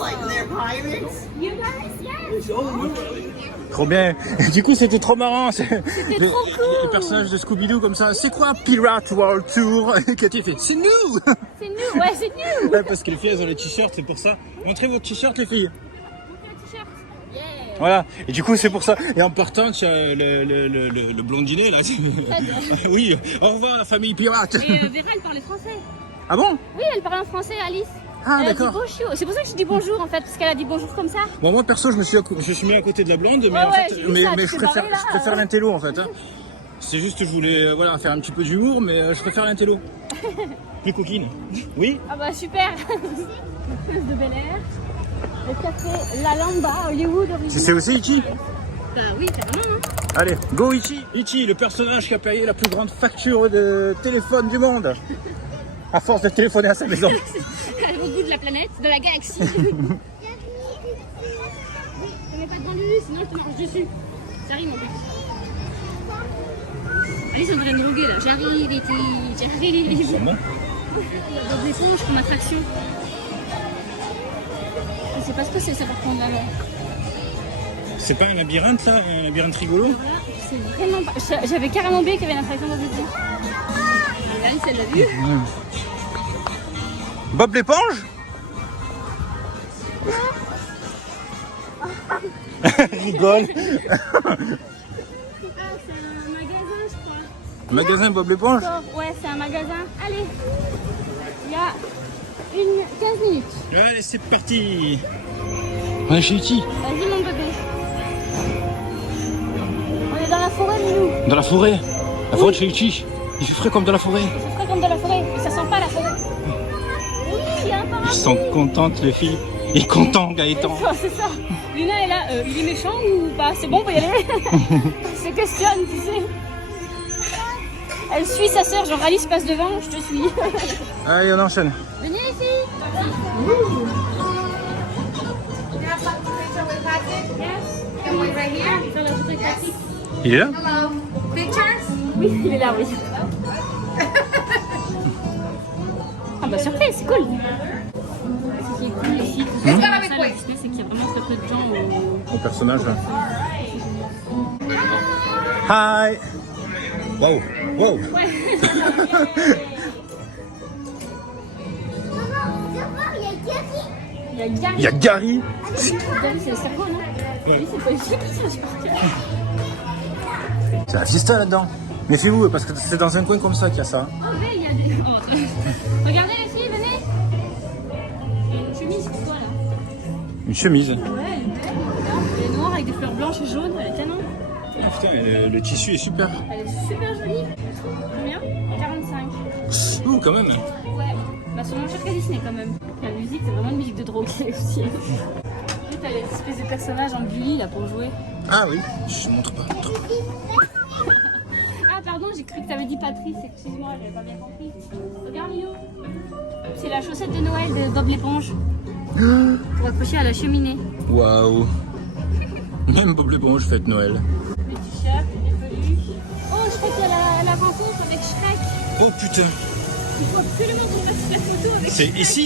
like they're pirates. You guys, yes. Trop bien. Et du coup, c'était trop marrant. C'était trop cool. Les personnages de Scooby-Doo comme ça. C'est quoi Pirate World Tour? Cathy fait, c'est nous. C'est nous, ouais, c'est nous. Ouais, parce que les filles, elles ont les t-shirts, c'est pour ça. Montrez vos t-shirts, les filles. T-shirt. Yeah. Voilà. Et du coup, c'est pour ça. Et en partant, tu as le blondinet, là. Oui. Au revoir, la famille pirate. Et Vera, elle parlait français. Ah bon? Oui, elle parle en français, Alice. Ah, Elle a dit d'accord. bonjour. C'est pour ça que je dis bonjour en fait, parce qu'elle a dit bonjour comme ça. Bon, moi, perso, je me suis mis à côté de la blonde, mais Ouais, en ouais, fait, j'ai vu ça, tu je t'es préfère, barré, là. je préfère l'intello, en fait. Hein. C'est juste que je voulais voilà, faire un petit peu d'humour, mais je préfère l'intello. Plus coquine. Oui? Ah bah super. Le Prince de Bel Air. Le café La Lamba, Hollywood origine. C'est aussi Ichi? Bah oui, carrément. Hein. Allez, go Ichi! Ichi, le personnage qui a payé la plus grande facture de téléphone du monde. À force de téléphoner à sa maison. Au bout de la planète, de la galaxie. Je te mets pas devant lui, sinon je te marche dessus. Ça rime en plus. Alice est en train de droguer là. J'arrive. Sûrement. Dans des éponges comme attraction. Je sais pas ce que c'est ça par contre là. C'est pas un labyrinthe là? Un labyrinthe rigolo? Voilà, c'est vraiment pas. J'avais carrément oublié qu'il y avait une attraction dans le film. Alice elle l'a vu. Bob l'éponge? Rigole. Ah, c'est un magasin, je crois. Magasin Bob l'éponge? Ouais, c'est un magasin. Allez, il y a 15 minutes. Allez, c'est parti. On est chez Ichi. Vas-y, mon bébé. On est dans la forêt, nous. Dans la forêt? La forêt de chez Ichi? Il fait frais comme dans la forêt. C'est frais comme dans la forêt, mais ça sent pas la forêt. Oui, il y a un parapluie. Ils sont contentes, les filles. Il est content, Gaëtan. C'est ça. Luna est là. Il est méchant ou pas? C'est bon, on peut y aller. Elle se questionne, tu sais. Elle suit sa sœur, genre Alice passe devant, je te suis. Allez, on enchaîne. Venez les filles. Il est là? Oui, il est là, oui. Ah bah surprise, c'est cool. Ce qui est cool ici, c'est qu'il y a vraiment très peu de gens Au personnage là. Hi! Wow! Wow! Ouais. Il y a Gary. Il y a Gary! Gary, c'est le cerveau, non? Oui, c'est pas ici. C'est la fiesta là-dedans. Méfiez-vous parce que c'est dans un coin comme ça qu'il y a ça. Oh, mais il y a des. Oh, attends. Regardez les filles, venez. Il y a une chemise pour toi là. Une chemise. Ouais, elle est belle. Regarde, elle est noire avec des fleurs blanches et jaunes. Elle est canon. Ah, putain, le tissu est super. Elle est super jolie. Combien? 45. Ouh, quand même. Ouais. Bah, c'est moins cher qu'à Disney quand même. La musique, c'est vraiment une musique de drogue aussi. Ensuite, t'as les espèces de personnages en bully là pour jouer. Ah oui, je montre pas. Ah, pardon, j'ai cru que t'avais dit Patrice. Excuse-moi, j'avais pas bien compris. Regarde, Milo. C'est la chaussette de Noël de Bob l'éponge. Pour accrocher à la cheminée. Waouh! Même Bob l'éponge fête Noël. Les t-shirts, les peluches. Oh, je crois qu'il y a la rencontre avec Shrek. Oh putain! Il faut absolument qu'on fasse la photo avec C'est Shrek. ici?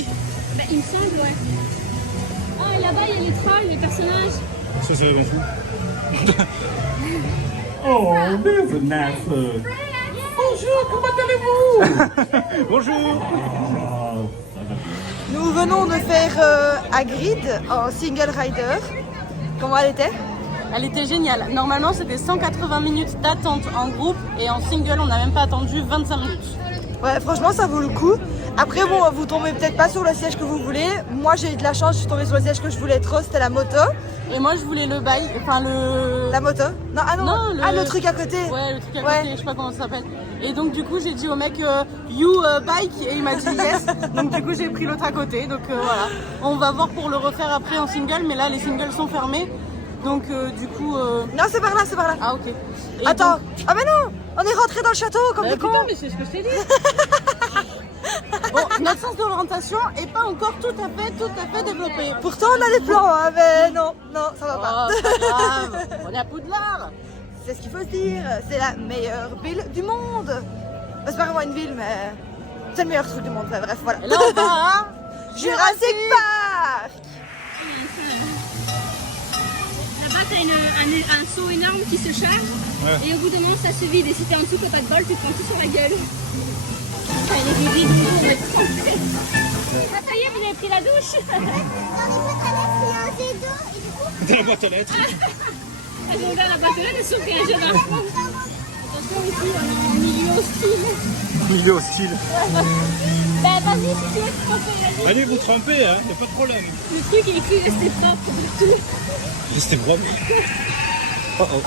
Bah, il me semble, ouais. Ah, et là-bas, il y a les trolls, les personnages. Ça m'en fout. Oh, bienvenue! Bonjour, comment allez-vous? Bonjour! Nous venons de faire Hagrid en single rider. Comment elle était? Elle était géniale. Normalement, c'était 180 minutes d'attente en groupe et en single, on n'a même pas attendu 25 minutes. Ouais, franchement, ça vaut le coup. Après, bon, vous tombez peut-être pas sur le siège que vous voulez. Moi, j'ai eu de la chance, je suis tombée sur le siège que je voulais trop, c'était la moto. Et moi, je voulais le bail, enfin le... La moto? Non, ah non, Non, le truc à côté. Ouais, le truc à Ouais. côté, je sais pas comment ça s'appelle. Et donc, du coup, j'ai dit au mec, you bike, et il m'a dit yes. Donc, du coup, j'ai pris l'autre à côté. Donc, voilà. On va voir pour le refaire après en single, mais là, les singles sont fermés. Donc, du coup... Non, c'est par là, c'est par là. Ah, ok. Et Attends, donc- ah mais non, on est rentré dans le château comme Bah, des cons. putain, mais c'est ce que je t'ai dit. Bon, notre sens d'orientation est pas encore tout à fait développé. Pourtant, on a des plans, hein, mais non, ça va pas. Oh, pas grave, on est à Poudlard. C'est ce qu'il faut se dire, c'est la meilleure ville du monde. Bah, c'est pas vraiment une ville, mais c'est le meilleur truc du monde, bref, voilà. Et là, on va à Jurassic Park. Là-bas, t'as un seau énorme qui se charge. Ouais. Et au bout d'un moment, ça se vide. Et si t'es en dessous, t'as pas de bol, tu te prends tout sur la gueule. Enfin, les bébés, du coup, on va être trempés. Ah, ça y est, vous avez pris la douche. Dans la boîte à lettres. Elles ont ouvert la boîte de lettres, elles sont pris un jeune enfant. Attention ici, on est en milieu hostile. Milieu hostile. Ben vas-y, si tu veux te tremper, vas-y. Allez, vous trempez, hein, y a pas de problème. Le truc, il est écrit rester propre de tout. Restez propre. Oh oh.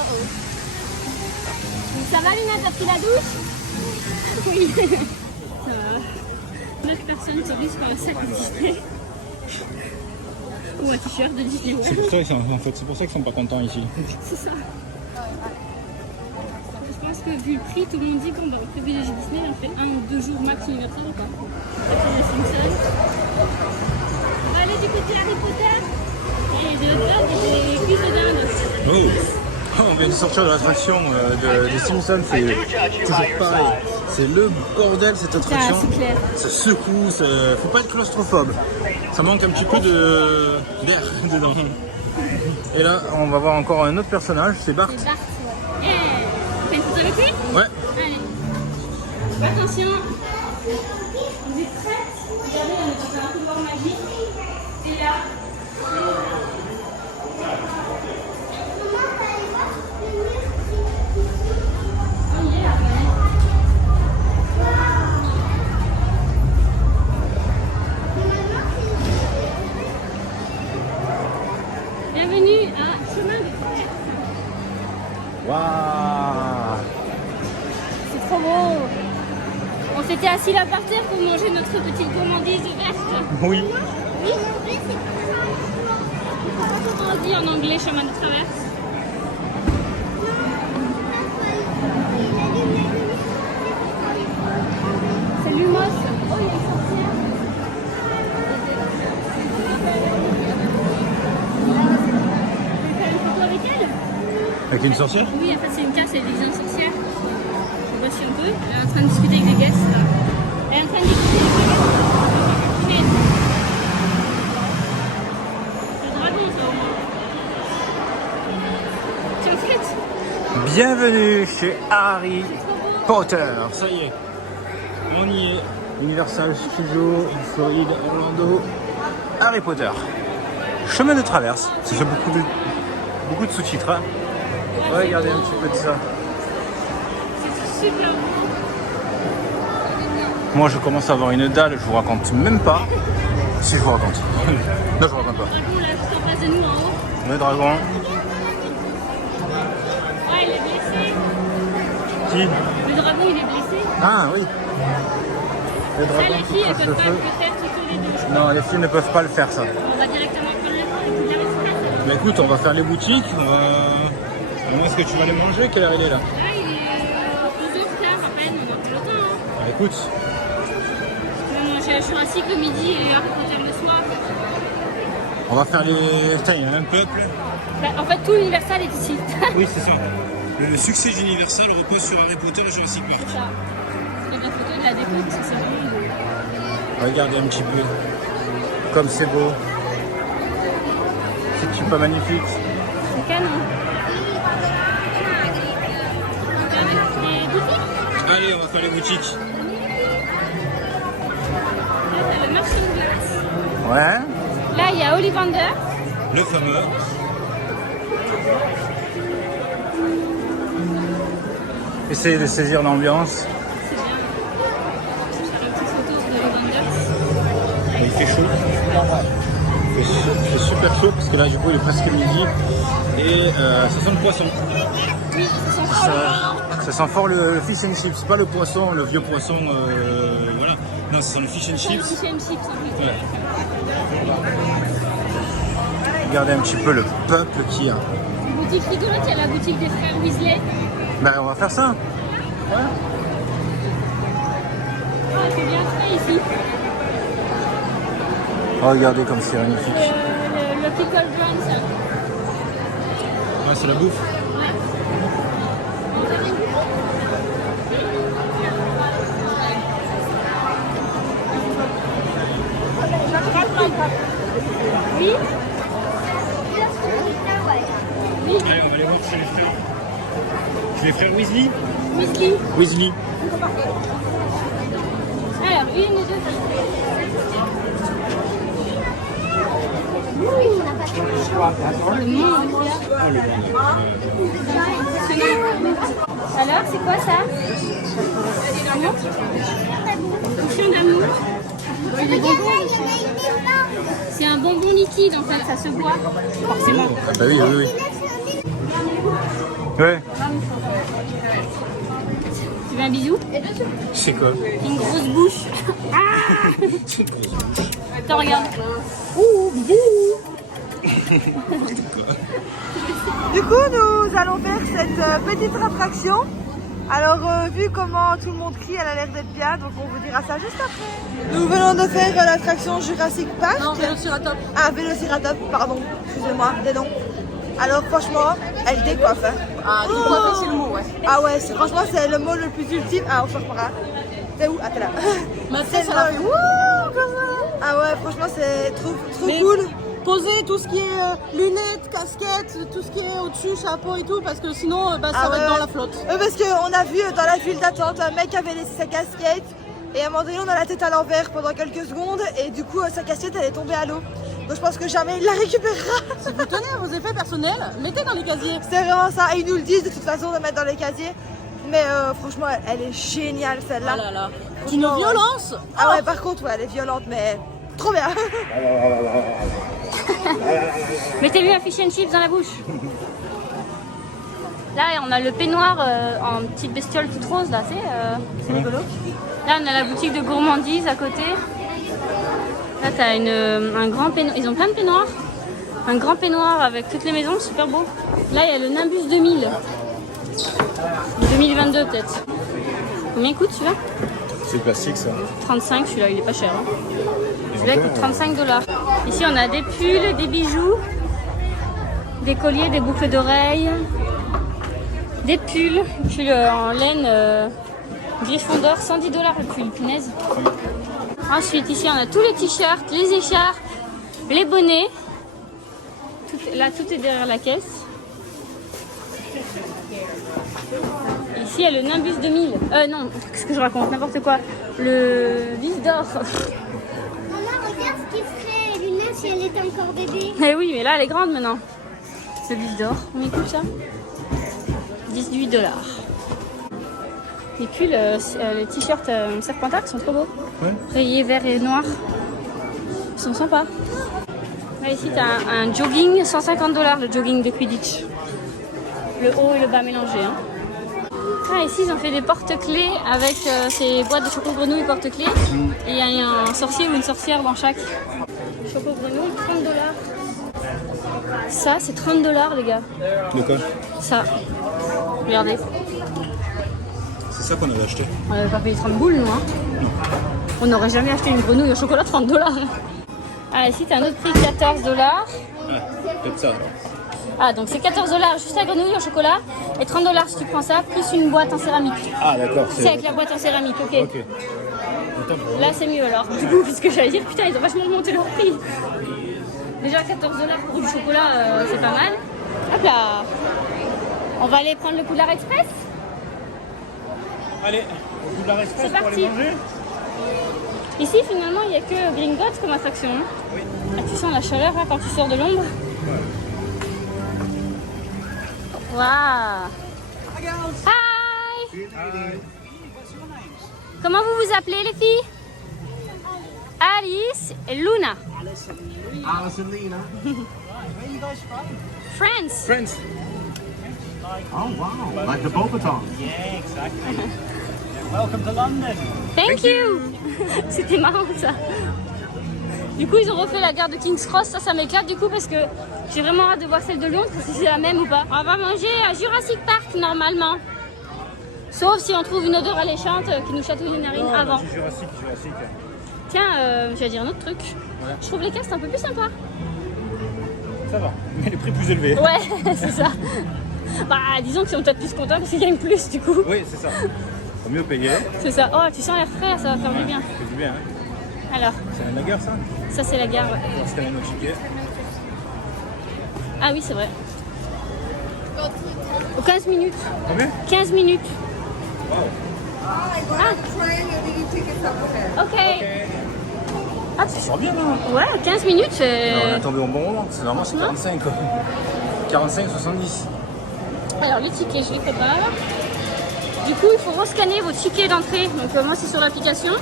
Donc, ça va, Lina, t'as pris la douche? Oui. Ça va. 9 personnes se glissent par un sac de Disney. Ou un t-shirt de Disney C'est World. pour ça qu'ils sont, en fait, c'est pour ça qu'ils sont pas contents ici. C'est ça. Je pense que vu le prix, tout le monde dit bon, bah, on privilégie Disney, on fait 1 ou 2 jours max Universal ou pas. Après les Simpsons. On va aller du côté Harry Potter. Et de l'autre côté, il y a des cuisses de dinde. Oh, on vient de sortir de l'attraction des Simpsons, c'est toujours pareil. C'est le bordel cette attraction. c'est clair. Ça secoue, faut pas être claustrophobe. Ça manque un petit peu d'air dedans. Et là, on va voir encore un autre personnage, c'est Bart. C'est Bart. Ouais. Fais une photo avec lui? Ouais. Allez. Attention. Vous êtes prêts? Regardez, on est dans un couloir magique. Et là. Bienvenue à Chemin de Fer. Waouh. C'est trop beau. On s'était assis là par terre pour manger notre petite gourmandise verte. Oui. Oui. Comment on dit en anglais chemin de traverse? C'est Lumos. Oh, il y a une sorcière. Vous voulez faire une photo avec elle? Avec une sorcière? Oui, en fait, c'est une case, elle est déguisée en sorcière. Voici un peu. Elle est en train de discuter avec des guests. Là. Elle est en train de discuter avec des guests. Okay. Le dragon, ça au moins. Tiens, flûte. Bienvenue chez Harry Potter. Ça y est, on y est. Universal Studios, Floride, Orlando, Harry Potter. Chemin de traverse. Ça fait beaucoup de sous-titres. Hein. Ouais, regardez un petit peu de ça. C'est super beau. Moi, je commence à avoir une dalle. Je vous raconte même pas. Si je vous raconte. Non, je vous raconte pas. Le dragon, là, tout en face de nous, en haut. Le dragon. Ouais, il est blessé. Qui? Le dragon, il est blessé. Ah oui. Le Ça, dragon les qui filles, elles crache peuvent le pas feu. le faire toutes les deux. Je crois. Non, les filles ne peuvent pas le faire ça. On va directement prendre le train et puis là, on se passe. Mais écoute, on va faire les boutiques. Comment est-ce que tu vas les manger? Quelle heure il est là? Là, il est 12h15 à peine, on a plus le temps. Hein. Bah, écoute, Je vais manger Jurassic le midi et Harry Potter le soir. on va faire les... Putain, il y a un peuple. Bah, en fait, tout l'Universal est ici. Oui, c'est ça. Le succès d'Universal repose sur Harry Potter et Jurassic Park. Ça. Et de la photo de la déco, parce que c'est vraiment beau. Regardez un petit peu. Comme c'est beau. C'est pas magnifique. C'est canon. Les boutiques. Allez, on va faire les boutiques. Là, t'as le marché de glace. Ouais. Là, il y a Ollivander. Le fameux. Essayez de saisir l'ambiance. C'est bien. Je vais faire une petite photo de Ollivander. Il fait chaud. Il fait super chaud parce que là, du coup, il est presque midi. Et ça sent le poisson. Oui, ça sent fort. Ça sent fort le fish and chips. Pas le poisson, le vieux poisson. Voilà. Non, ça sent le fish and C'est le chips. fish and chips en fait. Ouais. Regardez un petit peu le peuple qu'il y a. Boutique rigolote, il y a la boutique des frères Weasley. Ben, on va faire ça. Ouais. Ah, c'est bien fait ici. Oh, regardez comme c'est magnifique. Le pickle Jones. Ouais, c'est la bouffe. Oui. Allez, on va aller voir chez les frères. Chez les frères Weasley. Whisky. Weasley. Alors, une et deux. Le monde. Alors, c'est quoi ça? Amour? Potion d'amour. C'est un bonbon liquide en fait, ça se boit forcément. Ah bah oui, oui, oui. Ouais. Tu veux un bisou? C'est quoi? Une grosse bouche. Ah! Attends, regarde. Ouh, bisou. Du coup, nous allons faire cette petite attraction. Alors, vu comment tout le monde crie, elle a l'air d'être bien, donc on vous dira ça juste après. Nous venons de faire l'attraction Jurassic Park. Non, Vélociraptor. Ah, Vélociraptor, pardon, excusez-moi, des noms. Alors, franchement, elle décoiffe. Hein. Ah, décoiffer, c'est le mot, ouais. Ah ouais, franchement, c'est le mot le plus ultime. Ah, on s'en reprendra. T'es où? Ah, t'es là. Maintenant, ça le la mot. fait wouh, comme ça. Ah ouais, franchement, c'est trop Mais cool. Poser tout ce qui est lunettes, casquettes, tout ce qui est au-dessus, chapeau et tout, parce que sinon, bah, ça Ah va être ouais. dans la flotte. Parce qu'on a vu dans la file d'attente un mec qui avait laissé sa casquette et à un moment donné on a la tête à l'envers pendant quelques secondes et du coup sa casquette elle est tombée à l'eau. Donc je pense que jamais il la récupérera. Si vous tenez à vos effets personnels, mettez dans les casiers. C'est vraiment ça. Et ils nous le disent de toute façon de mettre dans les casiers. Mais franchement elle est géniale celle-là. Oh là là. Une Franchement, ouais. violence. Ah ouais par contre ouais, elle est violente mais trop bien. Mettez-lui un fish and chips dans la bouche. Là, on a le peignoir en petite bestiole toute rose, là, c'est rigolo. Là, on a la boutique de gourmandise à côté. Là, t'as un grand peignoir. Ils ont plein de peignoirs. Un grand peignoir avec toutes les maisons, super beau. Là, il y a le Nimbus 2000. 2022 peut-être. Combien il coûte celui-là? C'est plastique ça. 35, celui-là, il est pas cher. Hein. Celui-là, il coûte 35 $. Ici, on a des pulls, des bijoux, des colliers, des boucles d'oreilles, des pulls en laine griffon d'or, 110 $ le pull, punaise. Ensuite, ici, on a tous les t-shirts, les écharpes, les bonnets. Là, tout est derrière la caisse. Ici, il y a le Nimbus 2000. Non, qu'est-ce que je raconte? N'importe quoi. Le vis d'or. Maman, regarde ce qui ferait Luna si elle était encore bébé. Eh oui, mais là, elle est grande maintenant. Ce vis d'or. On écoute ça? 18 $. Les pulls, les t-shirts Serpentard sont trop beaux. Ouais. Rayés vert et noir. Ils sont sympas. Là, ici, tu as un jogging, 150 $, le jogging de Quidditch. Le haut et le bas mélangés. Hein. Ah, ici, ils ont fait des porte-clés avec ces boîtes de choco-grenouille porte-clés. Et il y a un sorcier ou une sorcière dans chaque. Choco-grenouille, 30 $. Ça, c'est 30 $, les gars. De quoi? Ça. Regardez. C'est ça qu'on avait acheté. On n'avait pas payé 30 boules, nous. Hein. On n'aurait jamais acheté une grenouille au chocolat 30 $. Ah, ici, tu as un autre prix, 14 $. Ah, peut-être ça. Ah, donc c'est 14 $ juste la grenouille au chocolat et 30 $ si tu prends ça, plus une boîte en céramique. Ah d'accord. C'est avec la boîte en céramique, ok. Ok. Là, c'est mieux alors. Du coup, puisque j'allais dire, putain, ils ont vachement monté leur prix. Déjà 14 $ pour du chocolat, c'est pas mal. Hop là. On va aller prendre le Poudlard Express. Allez, au Poudlard Express C'est pour aller parti. manger. Ici, finalement, il n'y a que Gringotts comme attraction. Hein. Oui. Ah, tu sens la chaleur hein, quand tu sors de l'ombre. Waouh. Hi. Comment vous vous appelez les filles? Alice et Luna. Alice and Lena. Friends. Friends. Oh wow, like the Bobaton. Yeah, exactly. Welcome to London. Thank you. C'était marrant ça. Du coup, ils ont refait la gare de King's Cross. Ça m'éclate du coup parce que j'ai vraiment hâte de voir celle de Londres, si c'est la même ou pas. On va manger à Jurassic Park normalement. Sauf si on trouve une odeur alléchante qui nous chatouille les narines avant. Jurassic. Tiens, je vais dire un autre truc. Ouais. Je trouve les castes un peu plus sympas. Ça va, mais les prix plus élevés. Ouais, c'est ça. Bah, disons qu'ils sont peut-être plus contents parce qu'ils gagnent plus du coup. Oui, c'est ça. Faut mieux payer. C'est ça. Oh, tu sens l'air frais, ça va faire du bien. Ça fait du bien. Hein. Alors, C'est la gare ça? ça c'est la gare. Ouais. C'était un autre ticket. Ah oui, c'est vrai. Au 15 minutes. Combien? 15 minutes. Ok. Ah, Ça sort bien, là. ouais, 15 minutes, c'est... On est tombé au bon moment. C'est normalement c'est 45, quoi. 45, 70. Alors, le ticket, je les prépare. Du coup, il faut rescanner vos tickets d'entrée. Donc, moi, c'est sur l'application.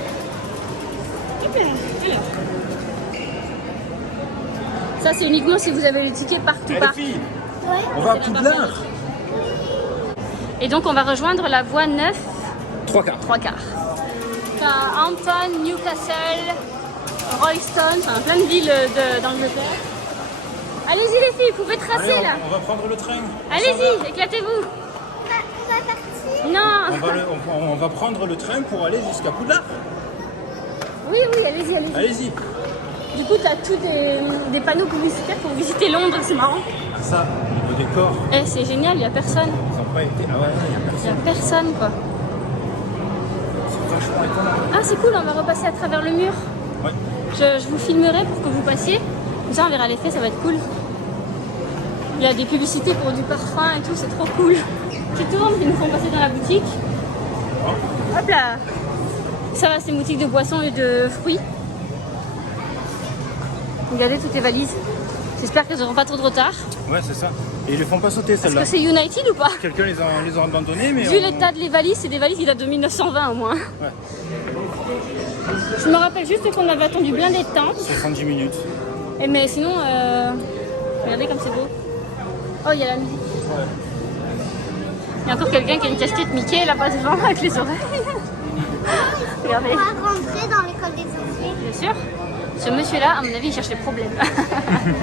Super. Alors. Ça, c'est uniquement si vous avez les tickets partout. Eh, les partout. filles, Ouais. on va à C'est la Poudlard. Et donc, on va rejoindre la voie 9, 3 quarts. 3 quarts. T'as Hampton, Newcastle, Royston, enfin plein de villes d'Angleterre. Allez-y les filles, vous pouvez tracer Allez, là. on va prendre le train. Allez-y, éclatez-vous. On va partir. Non. On va prendre le train pour aller jusqu'à Poudlard. Oui, allez-y, allez-y. Allez-y. Du coup, t'as tous des panneaux publicitaires pour visiter Londres, c'est marrant. Ça, le décor, Eh, c'est génial, il y a personne. ils n'ont pas été. Ah ouais, il y a Il y personne. a personne quoi. C'est vachement étonnant. Ah, c'est cool, on va repasser à travers le mur. Ouais. Je vous filmerai pour que vous passiez. Comme ça, on verra l'effet, ça va être cool. Il y a des publicités pour du parfum et tout, c'est trop cool. Tu tournes, ils nous font passer dans la boutique. Hop là. Ça va, c'est une boutique de boissons et de fruits. Regardez toutes les valises. J'espère qu'elles n'auront pas trop de retard. Ouais, c'est ça. Et ils les font pas sauter Est-ce celles-là. que c'est United ou pas? Quelqu'un les a abandonnés, mais. Vu l'état des valises, c'est des valises qui datent de 1920 au moins. Ouais. Je me rappelle juste qu'on avait attendu blindé de temps. 70 minutes. Et mais sinon, regardez comme c'est beau. Oh, il y a la musique. Ouais. Il y a encore quelqu'un qui a une casquette Mickey là-bas devant avec les oreilles. Regardez. On va rentrer dans l'école des sorciers. Bien sûr. Ce monsieur-là, à mon avis, il cherche les problèmes.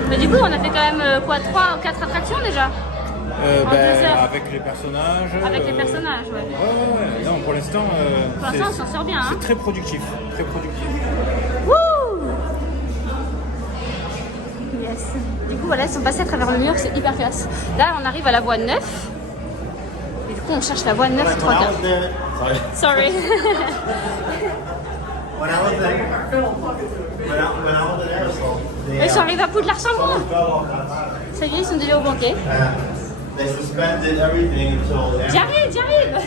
Mais du coup, on a fait quand même quoi, 3 ou 4 attractions déjà En 2 heures. Avec les personnages. Avec les personnages, ouais. Ouais. Non, pour l'instant. Pour l'instant, on s'en sort bien. Hein. C'est très productif. Très productif. Wouh! Yes. Du coup, voilà, ils sont passés à travers le mur, c'est hyper classe. Là, on arrive à la voie 9. Et du coup, on cherche la voie 9 3 quarts. Sorry. Ils sont arrivés à Poudlard-Chambon. Ça y est, ils sont déjà au banquet. J'arrive.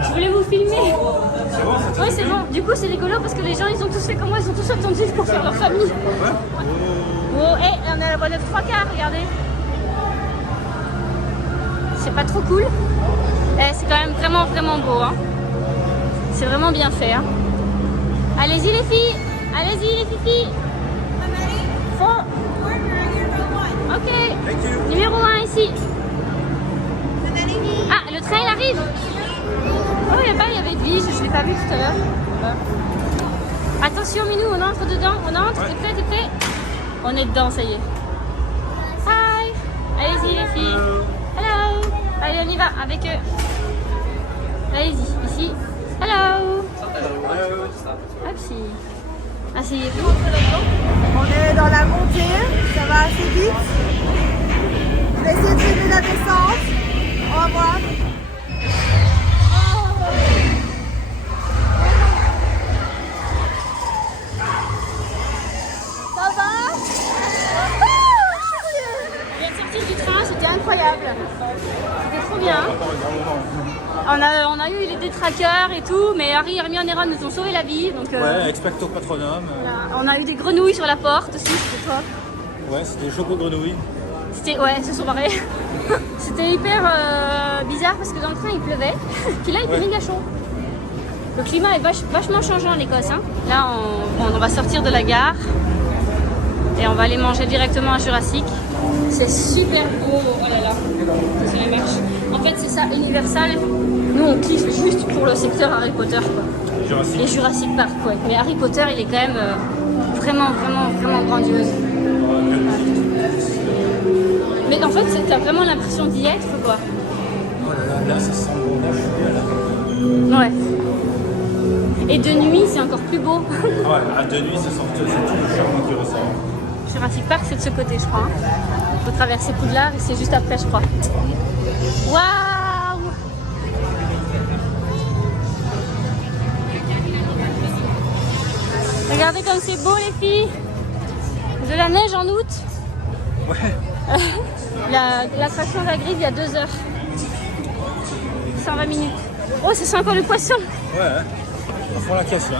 Je voulais vous filmer. Oui, c'est bon. Du coup, c'est rigolo parce que les gens, ils ont tous fait comme moi, ils ont tous attendu pour faire leur famille. Oh, et on est à la voie 9 3 quarts, regardez. C'est pas trop cool. C'est quand même vraiment beau. Hein. C'est vraiment bien fait. Hein. Allez-y les filles. Allez-y les filles. Ok. Numéro 1 ici. Ah, le train il arrive. Oh, il y avait Edwige, je ne l'ai pas vu tout à l'heure. Attention Minou, on entre dedans. On entre, t'es prêt? On est dedans, ça y est. Hi. Allez-y les filles. Hello. Allez, on y va avec eux. Allez-y, ici. Hello. Hop, asseyez-vous. On est dans la montée, ça va assez vite. Je vais essayer de filmer la descente. On va voir. Ça va? On vient de sortir du train, c'était incroyable. C'était trop bien. On a eu les détraqueurs et tout, mais Harry, Hermione et Ron nous ont sauvé la vie. Donc, Ouais, expecto patronum. voilà. On a eu des grenouilles sur la porte aussi, c'était top. Ouais, c'était des choco-grenouilles. Ouais, ils se sont barrés. C'était hyper bizarre parce que dans le train il pleuvait, puis là il fait méga chaud. Le climat est vachement changeant en Écosse. Hein. Là on va sortir de la gare et on va aller manger directement à Jurassic. C'est super beau, oh là là, ça c'est la marche. En fait c'est ça, Universal, nous on kiffe juste pour le secteur Harry Potter quoi. Jurassic. Et Jurassic Park ouais. Mais Harry Potter il est quand même vraiment grandiose. Mais en fait, t'as vraiment l'impression d'y être, quoi. Oh là là, ça sent bon. Ouais. Et de nuit, c'est encore plus beau. Ouais, à de nuit, c'est tout le charme qui ressort. Jurassic Park, c'est de ce côté, je crois. Il faut traverser Poudlard et c'est juste après, je crois. Waouh! Regardez comme c'est beau, les filles. De la neige en août. Ouais. L'attraction Hagrid il y a 2 heures. 120 minutes. Oh, c'est encore le poisson. Ouais, on fond la caisse là.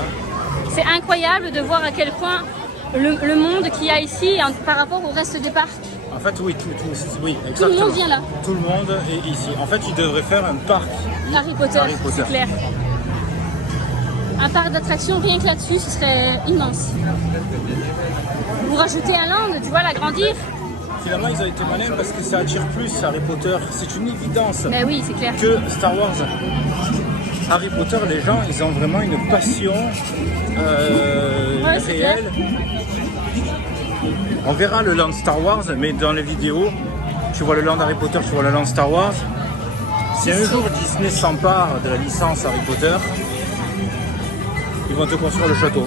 C'est incroyable de voir à quel point le monde qu'il y a ici par rapport au reste des parcs. En fait, oui, oui, Tout exactement. le monde vient là. Tout le monde est ici. En fait, ils devraient faire un parc Harry Potter, c'est clair. Un parc d'attractions, rien que là-dessus, ce serait immense. Vous rajoutez un land, tu vois, l'agrandir. Finalement, ils ont été malins parce que ça attire plus Harry Potter. C'est une évidence Ben oui, c'est clair. que Star Wars. Harry Potter, les gens, ils ont vraiment une passion Ouais, c'est réelle. On verra le land Star Wars, mais dans les vidéos, tu vois le land Harry Potter, tu vois le land Star Wars. Si un jour Disney s'empare de la licence Harry Potter, ils vont te construire le château.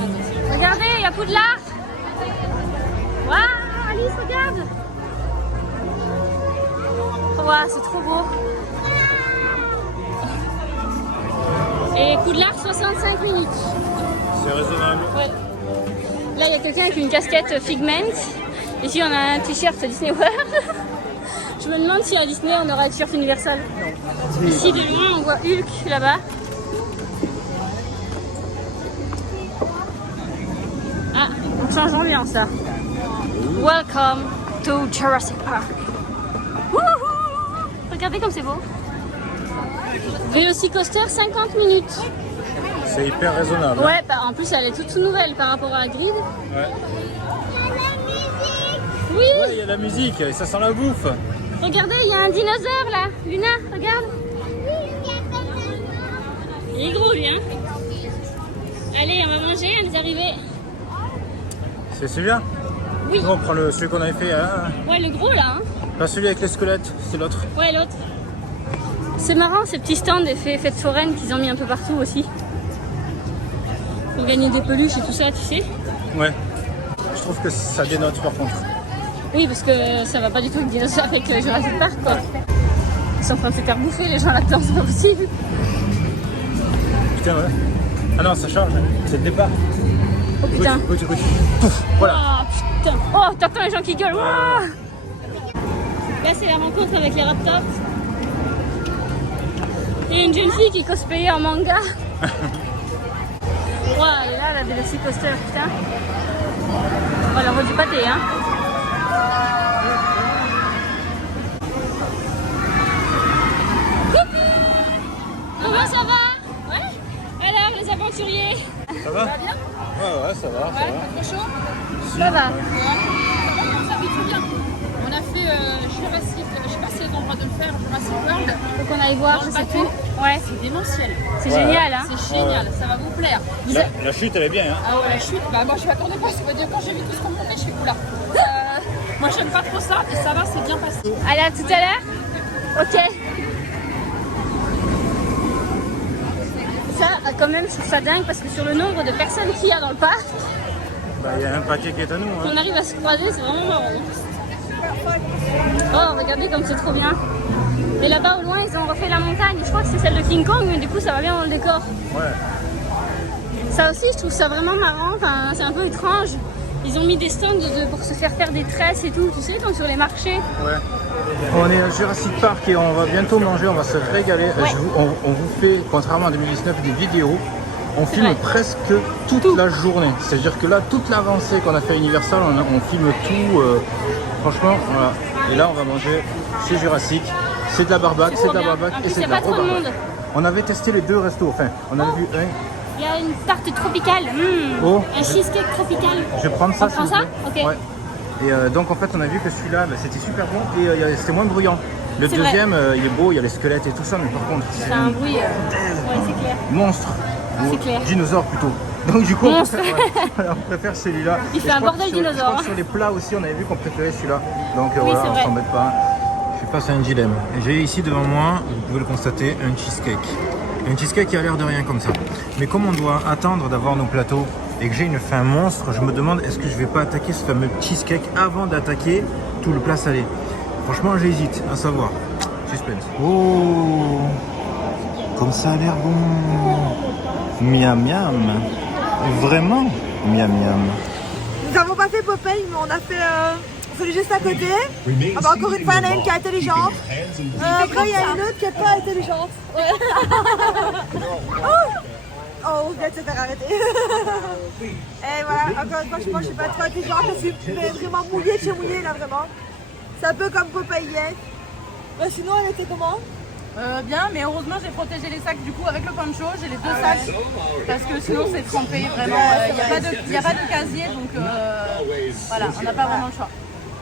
Regardez, il y a Poudlard. Waouh, Alice, regarde. Waouh, c'est trop beau. Et Poudlard, 65 minutes. C'est raisonnable. Ouais. Là, il y a quelqu'un avec une casquette Figment. Ici, on a un t-shirt Disney World. Je me demande si à Disney, on aura un t-shirt Universal. Ici, de loin, on voit Hulk là-bas. Ah, on change d'ambiance là. Welcome to Jurassic Park. Wouhou! Regardez comme c'est beau. Velocicoaster, 50 minutes. C'est hyper raisonnable. Ouais, bah, en plus elle est toute nouvelle par rapport à la grille. Ouais. Oui, Ouais, il y a la musique et ça sent la bouffe. regardez, il y a un dinosaure là. Luna, regarde. Il est gros lui, hein. Allez, on va manger, on est arrivé. C'est celui-là? Oui. Nous, on prend celui qu'on avait fait. Ouais, le gros là. Hein. Pas celui avec les squelettes, c'est l'autre. Ouais, l'autre. C'est marrant ces petits stands d'effets fêtes foraines qu'ils ont mis un peu partout aussi. Pour gagner des peluches et tout ça, tu sais. Ouais. Je trouve que ça dénote par contre. Oui, parce que ça va pas du tout avec dinosaures avec Jurassic Park quoi. Ils sont en train de se faire bouffer les gens là-dedans, c'est pas possible. Putain, ouais. Ah non, ça charge. C'est le départ. Oh putain. Écoute. Pouf, voilà. Oh putain. Oh, t'entends les gens qui gueulent. Ouah. Là, c'est la rencontre avec les Raptors. Il y a une jeune fille qui est cosplayée en manga. Wow, elle est là, la Velocicoaster, putain. On va leur rendre du pâté, hein. Comment ça va? Ouais. Alors, les aventuriers? Ça va? bien? Ouais, ça va. Ouais, pas trop chaud? Si. Ça va. Ça fait tout bien. On a fait Jurassic, je sais pas si on a le droit de le faire, Jurassic World. Faut qu'on aille voir, Dans je le sais bateau. plus. Ouais, C'est démentiel. c'est génial, hein. C'est génial, ça va vous plaire. La chute, elle est bien. Hein. Ah ouais, la chute, bah moi je m'attendais pas. Quand j'ai vu tout ce qu'on montait, je suis oula. Moi j'aime pas trop ça et ça va, c'est bien passé. Allez, à tout à l'heure. Ok. Ça, quand même, je trouve ça dingue parce que sur le nombre de personnes qu'il y a dans le parc, Bah, il y a un paquet qui est à nous. Hein. qu'on arrive à se croiser, c'est vraiment marrant. Oh, regardez comme c'est trop bien. Et là-bas au loin, ils ont refait la montagne. Je crois que c'est celle de King Kong, mais du coup, ça va bien dans le décor. Ouais. Ça aussi, je trouve ça vraiment marrant. Enfin, c'est un peu étrange. Ils ont mis des stands pour se faire des tresses et tout, tu sais, comme sur les marchés. Ouais. On est à Jurassic Park et on va bientôt manger, on va se régaler. Ouais. On vous fait, contrairement à 2019, des vidéos. On filme vrai. presque toute la journée. C'est-à-dire que là, toute l'avancée qu'on a fait à Universal, on filme tout. Franchement, voilà. Et là, on va manger chez Jurassic. C'est de la barbaque, c'est de la trop bien. barbaque En et plus, c'est y a de la pas trop de rebarbaque. monde. On avait testé les deux restos. Enfin, on avait vu un. Il y a une tarte tropicale. Oh. Un cheesecake tropical. Je vais prendre ça. On prend s'il vous ça? plaît. Ok. Ouais. Et donc en fait on a vu que celui-là bah, c'était super bon et c'était moins bruyant. Le C'est deuxième il est beau, il y a les squelettes et tout ça, mais par contre C'est un bruit. Ouais, c'est clair. monstre. C'est Ou clair. dinosaure plutôt. Donc du coup Monstre. on préfère celui-là. Il Et fait je un crois bordel que sur- dinosaure, Je crois hein. que sur les plats aussi on avait vu qu'on préférait celui-là. Donc Oui, voilà, c'est on vrai. s'embête pas. Je suis face à un dilemme. J'ai ici devant moi, vous pouvez le constater, un cheesecake. Un cheesecake qui a l'air de rien comme ça. Mais comme on doit attendre d'avoir nos plateaux et que j'ai une faim monstre, je me demande est-ce que je vais pas attaquer ce fameux cheesecake avant d'attaquer tout le plat salé. Franchement j'hésite à savoir. Suspense. Oh, comme ça a l'air bon. Miam miam. Vraiment miam miam. Nous n'avons pas fait Popeye, mais on a fait On fait juste à côté. Ah bah, encore une fois, il y en a une qui est intelligente. Après, il y a une autre qui n'est pas intelligente. Ouais. Oh, on vient de se faire arrêter. Et voilà, encore une fois, je suis pas trop intelligente. Je suis vraiment mouillée de chez mouillée, là, vraiment. C'est un peu comme Popeye. Sinon, elle était comment? Bien, mais heureusement j'ai protégé les sacs du coup avec le poncho, j'ai les 2 sacs parce que sinon c'est trempé vraiment, il n'y a pas de casier donc voilà, on n'a pas vraiment le choix.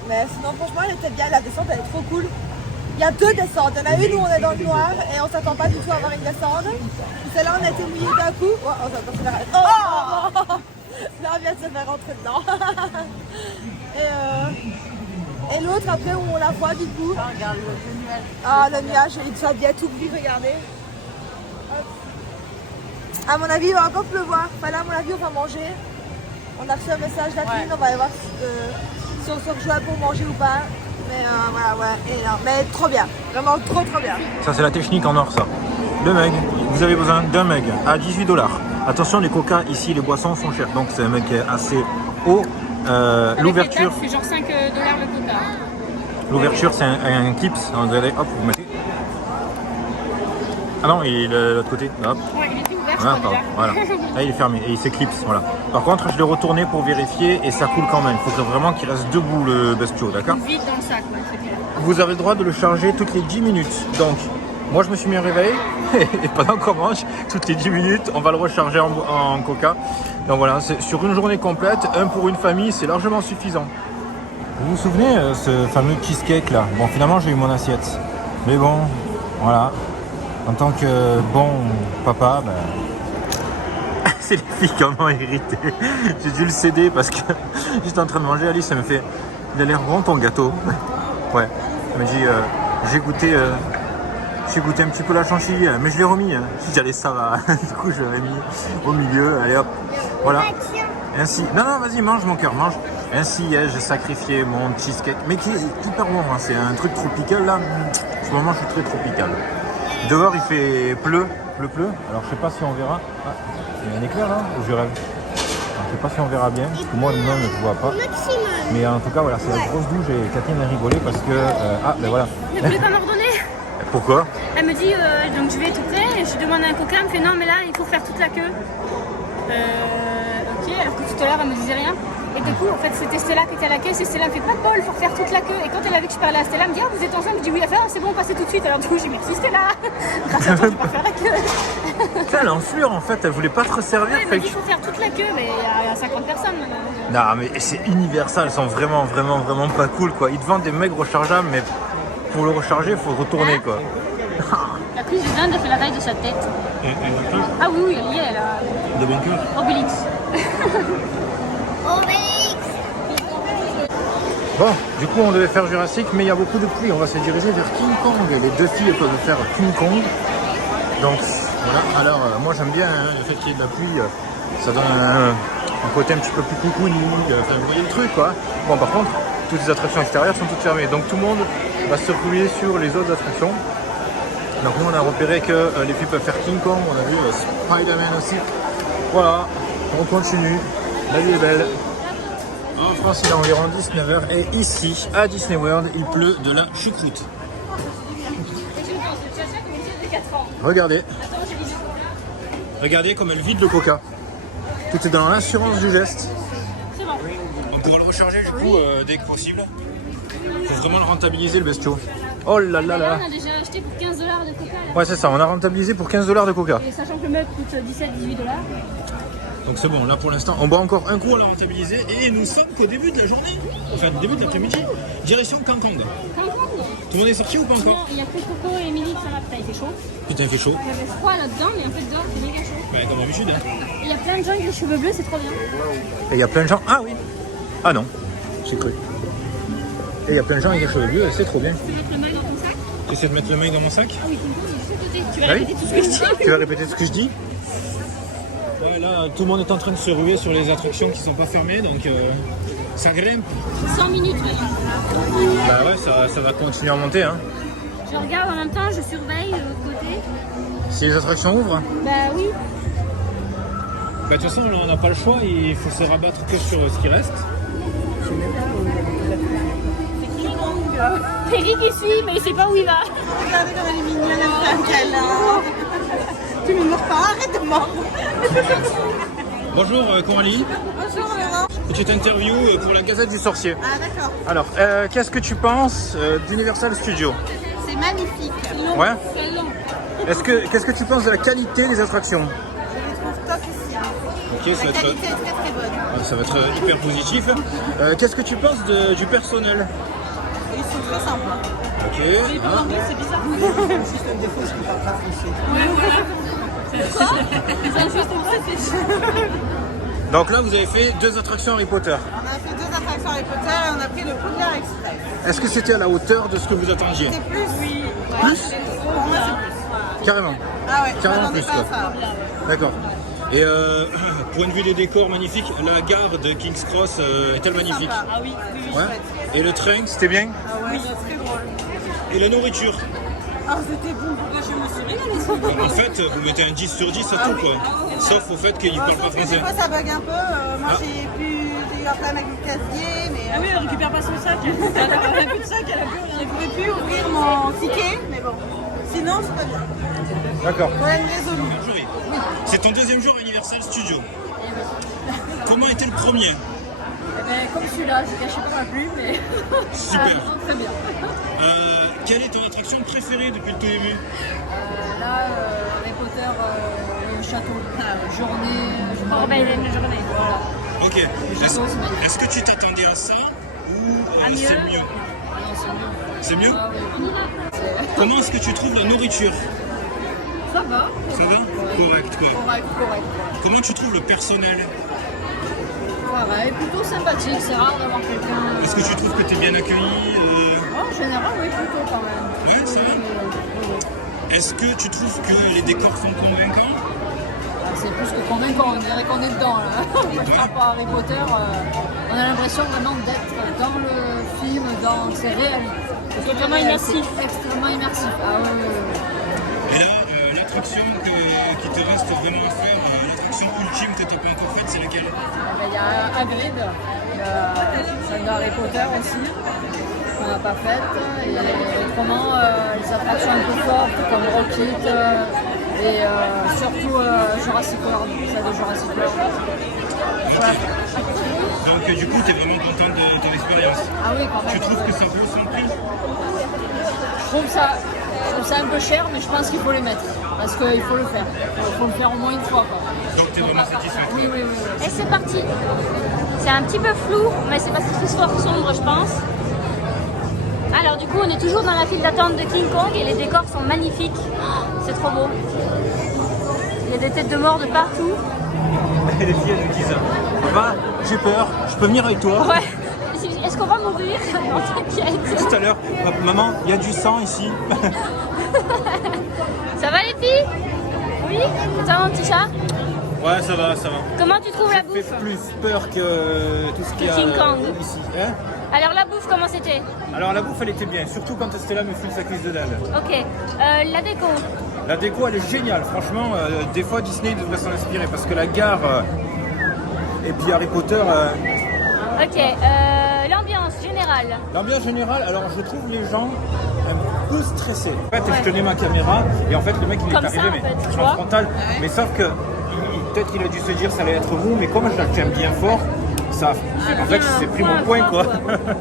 Mais sinon franchement elle était bien, la descente elle est trop cool. Il y a 2 descentes, il y en a une où on est dans le noir et on s'attend pas du tout à avoir une descente. Celle-là on a été mouillé d'un coup, oh, on s'attend pas l'arrêter. Oh là on vient de se faire rentrer dedans. Et l'autre après où on la voit du coup. Ah, regarde le nuage. Ah le nuage, il a bien tout gris, regardez. Hop. À mon avis il va encore pleuvoir. Enfin là à mon avis on va manger. On a reçu un message d'Adeline, on va aller voir si on se rejoint pour manger ou pas. Mais voilà, ouais, et non, mais trop bien, vraiment trop bien. Ça c'est la technique en or ça. Le mug, vous avez besoin d'un mug à 18 $. Attention les coca ici, les boissons sont chères. Donc c'est un mug qui est assez haut. L'ouverture, c'est genre 5 $ le coca. L'ouverture c'est un clips. Regardez, hop, vous mettez. Ah non, il est de l'autre côté. Hop. Ouais, il était ouvert, Ah, je crois, pardon, déjà. voilà. Là il est fermé et il s'éclipse, voilà. Par contre je l'ai retourné pour vérifier et ça coule quand même. Il faut vraiment qu'il reste debout le bestiau, d'accord? Vite dans le sac, ouais, c'est clair. Vous avez le droit de le charger toutes les 10 minutes. Donc moi je me suis mis à réveiller et pendant qu'on mange, toutes les 10 minutes on va le recharger en coca. Donc voilà, c'est sur une journée complète, un pour une famille, c'est largement suffisant. Vous vous souvenez ce fameux cheesecake là? Bon finalement j'ai eu mon assiette. Mais bon, voilà. En tant que bon papa, ben... c'est les filles qui en ont hérité. J'ai dû le céder parce que j'étais en train de manger. Alice, elle me fait, il a l'air bon ton gâteau. Ouais, elle me dit, j'ai goûté un petit peu la chantilly, mais je l'ai remis. J'ai dit, allez, ça va. Du coup, je l'ai mis au milieu. Allez hop, voilà. Ainsi, non, vas-y, mange mon cœur, mange. Ainsi, j'ai sacrifié mon cheesecake, mais qui est hyper bon. Hein. C'est un truc tropical là. En ce moment, je suis très tropical. Dehors il fait pleut. Alors je sais pas si on verra. Ah, il y a un éclair là ou je rêve? Alors, je sais pas si on verra bien, parce que moi même je ne vois pas. Mais en tout cas voilà, c'est la grosse douche et Catherine a rigolé parce que. Ah ben voilà. Elle voulait pas m'ordonner. Pourquoi? Elle me dit, donc je vais tout près, et je lui demande un coca, elle me fait non mais là il faut faire toute la queue. Ok, alors que tout à l'heure elle me disait rien. Et du coup, en fait, c'était Stella qui était à la caisse et Stella me fait pas de bol, il faut faire toute la queue. Et quand elle a vu que je parlais à Stella, elle me dit ah, vous êtes ensemble? Je dis oui, elle fait ah, c'est bon, passez tout de suite. Alors du coup, j'ai dit merci Stella. Grâce à toi, je vais pas faire la queue. Putain, l'enflure en fait, elle voulait pas te resservir. Ouais, elle m'a dit il faut faire toute la queue, mais il y a 50 personnes maintenant. Non, mais c'est Universal, ils sont vraiment pas cool quoi. Ils te vendent des mecs rechargeables, mais pour le recharger, il faut retourner quoi. La prise de dinde, elle fait la taille de sa tête. Ah oui, elle y est, elle a. De bon cul. Obélix. Bon, du coup on devait faire Jurassic, mais il y a beaucoup de pluie. On va se diriger vers King Kong. Les 2 filles peuvent faire King Kong. Donc voilà, alors moi j'aime bien le fait qu'il y ait de la pluie. Ça donne un côté un petit peu plus coucou, enfin vous voyez le truc quoi. Bon par contre, toutes les attractions extérieures sont toutes fermées. Donc tout le monde va se rouler sur les autres attractions. Donc nous on a repéré que les filles peuvent faire King Kong. On a vu Spider-Man aussi. Voilà, on continue. La vie est belle. En France, il est environ 19h et ici, à Disney World, il pleut de la choucroute. Regardez. Regardez comme elle vide le coca. Tout est dans l'assurance du geste. On pourra le recharger du coup dès que possible. Il faut vraiment le rentabiliser le bestiau. Oh là là là. On a déjà acheté pour 15 $ de coca. Ouais c'est ça, on a rentabilisé pour 15 $ de coca. Et sachant que le mug coûte 17-18 $. Donc c'est bon, là pour l'instant, on boit encore un coup, on l'a rentabilisé et nous sommes qu'au début de la journée, enfin au début de l'après-midi, direction Cancun. Tout le monde est sorti ou pas encore? Non, il y a que Coco et Émilie qui sont là, putain il fait chaud. Putain, il fait chaud. Il y avait froid là-dedans, mais en fait dehors c'est méga chaud. Ouais, comme d'habitude. Hein. Et il y a plein de gens avec les cheveux bleus, c'est trop bien. Et il y a plein de gens. Ah oui. Ah non, j'ai cru. Et il y a plein de gens avec les cheveux bleus, c'est trop bien. Tu veux mettre le mug dans ton sac? Tu essaies de mettre le mug dans mon sac? Ah oui, Coco, il est juste à côté. Tu vas Ah oui répéter tout ce que je dis. Tu vas répéter ce que je dis? Ouais, là, tout le monde est en train de se ruer sur les attractions qui sont pas fermées, donc ça grimpe. 100 minutes, voyons. Bah ouais, ça va continuer à monter. Hein. Je regarde en même temps, je surveille de l'autre côté. Si les attractions ouvrent? Bah oui. Bah de toute façon, là, on n'a pas le choix, il faut se rabattre que sur ce qui reste. Eric il suit, mais il sait pas où il va. Regardez comme elle est mignonne, elle fait un câlin. Tu me mords pas, arrête de mordre. Bonjour Coralie. Bonjour Laurent. Petite interview pour la Gazette du Sorcier. Ah d'accord. Alors, qu'est-ce que tu penses d'Universal Studios? C'est magnifique. Ouais. Qu'est-ce que tu penses de la qualité des attractions? Je les trouve top ici. Ok, ça La va être, qualité est très très bonne. ça va être hyper positif. Qu'est-ce que tu penses du personnel? Ils sont très sympas. Ok. En anglais, c'est bizarre. C'est un système très Donc là, vous avez fait 2 attractions Harry Potter. On a fait 2 attractions Harry Potter et on a pris le Poudlard Express. Est-ce que c'était à la hauteur de ce que vous attendiez? C'est plus. Oui. Plus? Pour moi c'est plus. Carrément. Ah ouais, je Carrément m'attendais plus, pas à quoi. ça. D'accord. Et point de vue des décors magnifiques, la gare de King's Cross est-elle magnifique? Sympa. Ah oui, Ouais. Et le train, c'était bien? Ah ouais, c'est très drôle. Et la nourriture? Ah c'était bon, pourquoi je me suis régalée. En fait, vous mettez un 10 sur 10 à tout, quoi. Sauf au fait qu'il ne parle pas Sauf que des français. fois ça bug un peu. Moi Ah. j'ai eu un problème avec le casier, mais. Ah oui, elle récupère pas son sac. Elle a plus de sac, elle a plus Je ne pouvais plus ouvrir mon ticket, mais bon. Sinon c'est pas bien. D'accord. Problème résolu. Marjorie, c'est ton 2e jour à Universal Studios. Comment était le premier? Comme celui-là, j'ai caché pas ma plume, mais Super. très bien. Quelle est ton attraction préférée depuis le tout début? Là, Harry Potter, le château, journée, je me Oh, ben, il aime la journée. Voilà. Ok. château, c'est magnifique. Est-ce que tu t'attendais à ça ou À c'est mieux. mieux? Ah non, c'est mieux. C'est mieux? Ah oui. Comment est-ce que tu trouves la nourriture? Ça va. Ça va? Correct, quoi. Correct. Comment tu trouves le personnel? Pareil, plutôt sympathique, c'est rare d'avoir quelqu'un. Est-ce que tu trouves que tu es bien accueilli? En général, oui, plutôt quand même. Ouais, ça va. Est-ce que tu trouves que les décors sont convaincants? C'est plus que convaincant, on dirait qu'on est dedans là. Par rapport à Harry Potter, on a l'impression vraiment d'être dans le film, c'est réel. C'est vraiment immersif. C'est extrêmement immersif. Ah ouais. Et là, l'attraction qui te reste vraiment à faire, l'attraction ultime que tu n'as pas encore faite, c'est laquelle? Il y a Hagrid, il y a celle d'Harry Potter aussi, qu'on n'a pas faite. Et autrement, les attractions un peu fortes comme Rocket et surtout Jurassic World, celle de Jurassic World. Voilà. Donc du coup, tu es vraiment content de ton expérience. Ah oui, quand même. Tu trouves que ça vaut son prix? Je trouve ça un peu cher, mais je pense qu'il faut les mettre. Parce qu'il faut le faire. Il faut le faire au moins une fois. Quoi. Donc tu es vraiment satisfait? Oui. Et c'est parti. C'est un petit peu flou, mais c'est parce qu'il fait fort sombre, je pense. Alors du coup, on est toujours dans la file d'attente de King Kong et les décors sont magnifiques. Oh, c'est trop beau. Il y a des têtes de mort de partout. Et les filles, elles nous disent va, j'ai peur, je peux venir avec toi? Ouais. Est-ce qu'on va mourir? Non, t'inquiète. Tout à l'heure, maman, il y a du sang ici. Ça va les filles? Oui? Ça va mon petit chat? Ouais, ça va. Comment tu trouves la Ça fait bouffe? plus peur que tout ce qu'il y a King Kong. ici. Hein? Alors la bouffe, comment c'était? Alors la bouffe, elle était bien, surtout quand Stella me file sa cuisse de dinde. Ok. La déco? La déco, elle est géniale. Franchement, des fois, Disney devrait s'en inspirer parce que la gare et puis Harry Potter... Ok. L'ambiance générale? L'ambiance générale, alors je trouve les gens un peu stressés. En fait, je tenais ma caméra et en fait, le mec, il Comme est ça, arrivé, en fait, mais tu en vois. frontal. Mais sauf que, peut-être qu'il a dû se dire ça allait être vous, mais comme je la tiens bien fort, ça, en fait, il s'est pris mon point, quoi.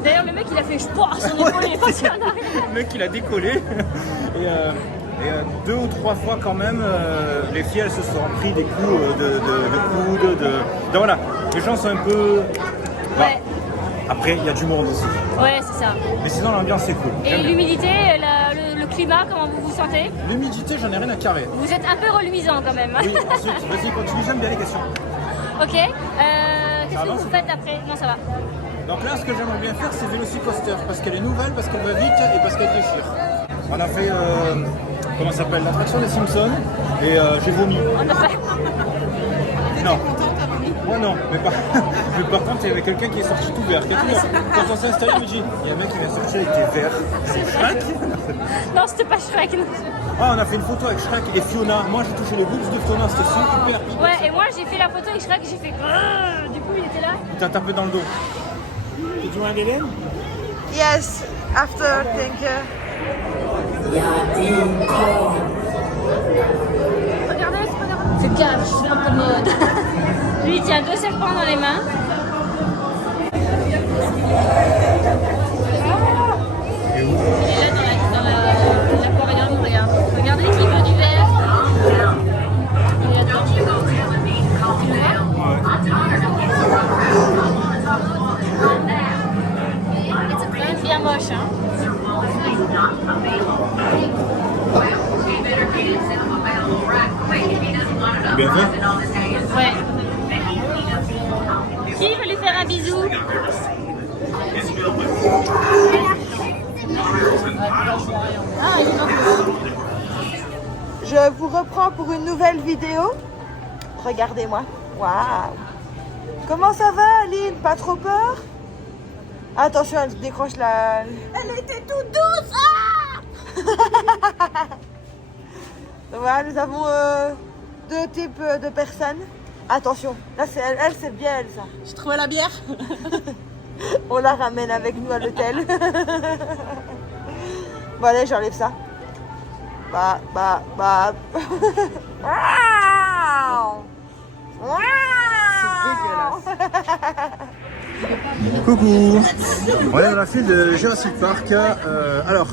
D'ailleurs, le mec, il a fait son épaule, il est passé en arrière. Le mec, il a décollé. Et 2 ou 3 fois quand même, les filles elles se sont pris des coups de coude, donc voilà, les gens sont un peu... Bah, Ouais. après, il y a du monde aussi. Ouais, c'est ça. Mais sinon, l'ambiance est cool. Et J'aime bien. l'humidité, le climat, comment vous vous sentez? L'humidité, j'en ai rien à carrer. Vous êtes un peu reluisant quand même. Oui, ensuite, vas-y, continue, j'aime bien les questions. Ok. Qu'est-ce que avance vous ou faites après? Non, ça va. Donc là, ce que j'aimerais bien faire, c'est Vélocicoaster, parce qu'elle est nouvelle, parce qu'elle va vite et parce qu'elle déchire. On a fait, comment ça s'appelle, l'attraction des Simpsons, et j'ai vomi. On a fait. Non. Moi non, mais par contre, il y avait quelqu'un qui est sorti tout vert. Quand on s'est installé, il me dit, il y a un mec qui vient sortir, il était vert. C'est Shrek. Non, c'était pas Shrek. Non. Ah, on a fait une photo avec Shrek et Fiona. Moi, j'ai touché les boobs de Fiona, c'était super. Ouais, et moi j'ai fait la photo avec Shrek, j'ai fait. Du coup, il était là. Il t'a tapé dans le dos. Did you want to get in? Yes, after, thank you. Regardez, c'est calme, je suis un peu mode. Lui, il tient 2 serpents dans les mains. Il est là dans l'aquarium, regarde. Regardez qui veut du verre. Il est là-dedans. C'est quand même bien moche, hein. Bien fait. Ouais. Qui veut lui faire un bisou? Je vous reprends pour une nouvelle vidéo. Regardez-moi. Waouh. Comment ça va, Aline? Pas trop peur? Attention, elle décroche la... Elle était toute douce. Ah. Donc voilà, nous avons 2 types de personnes. Attention, là c'est elle c'est bien elle ça. J'ai trouvé la bière. On la ramène avec nous à l'hôtel. Bon allez, j'enlève ça. Bah. Wow. C'est dégueulasse. Coucou. On est dans la file de Jurassic Park. Alors,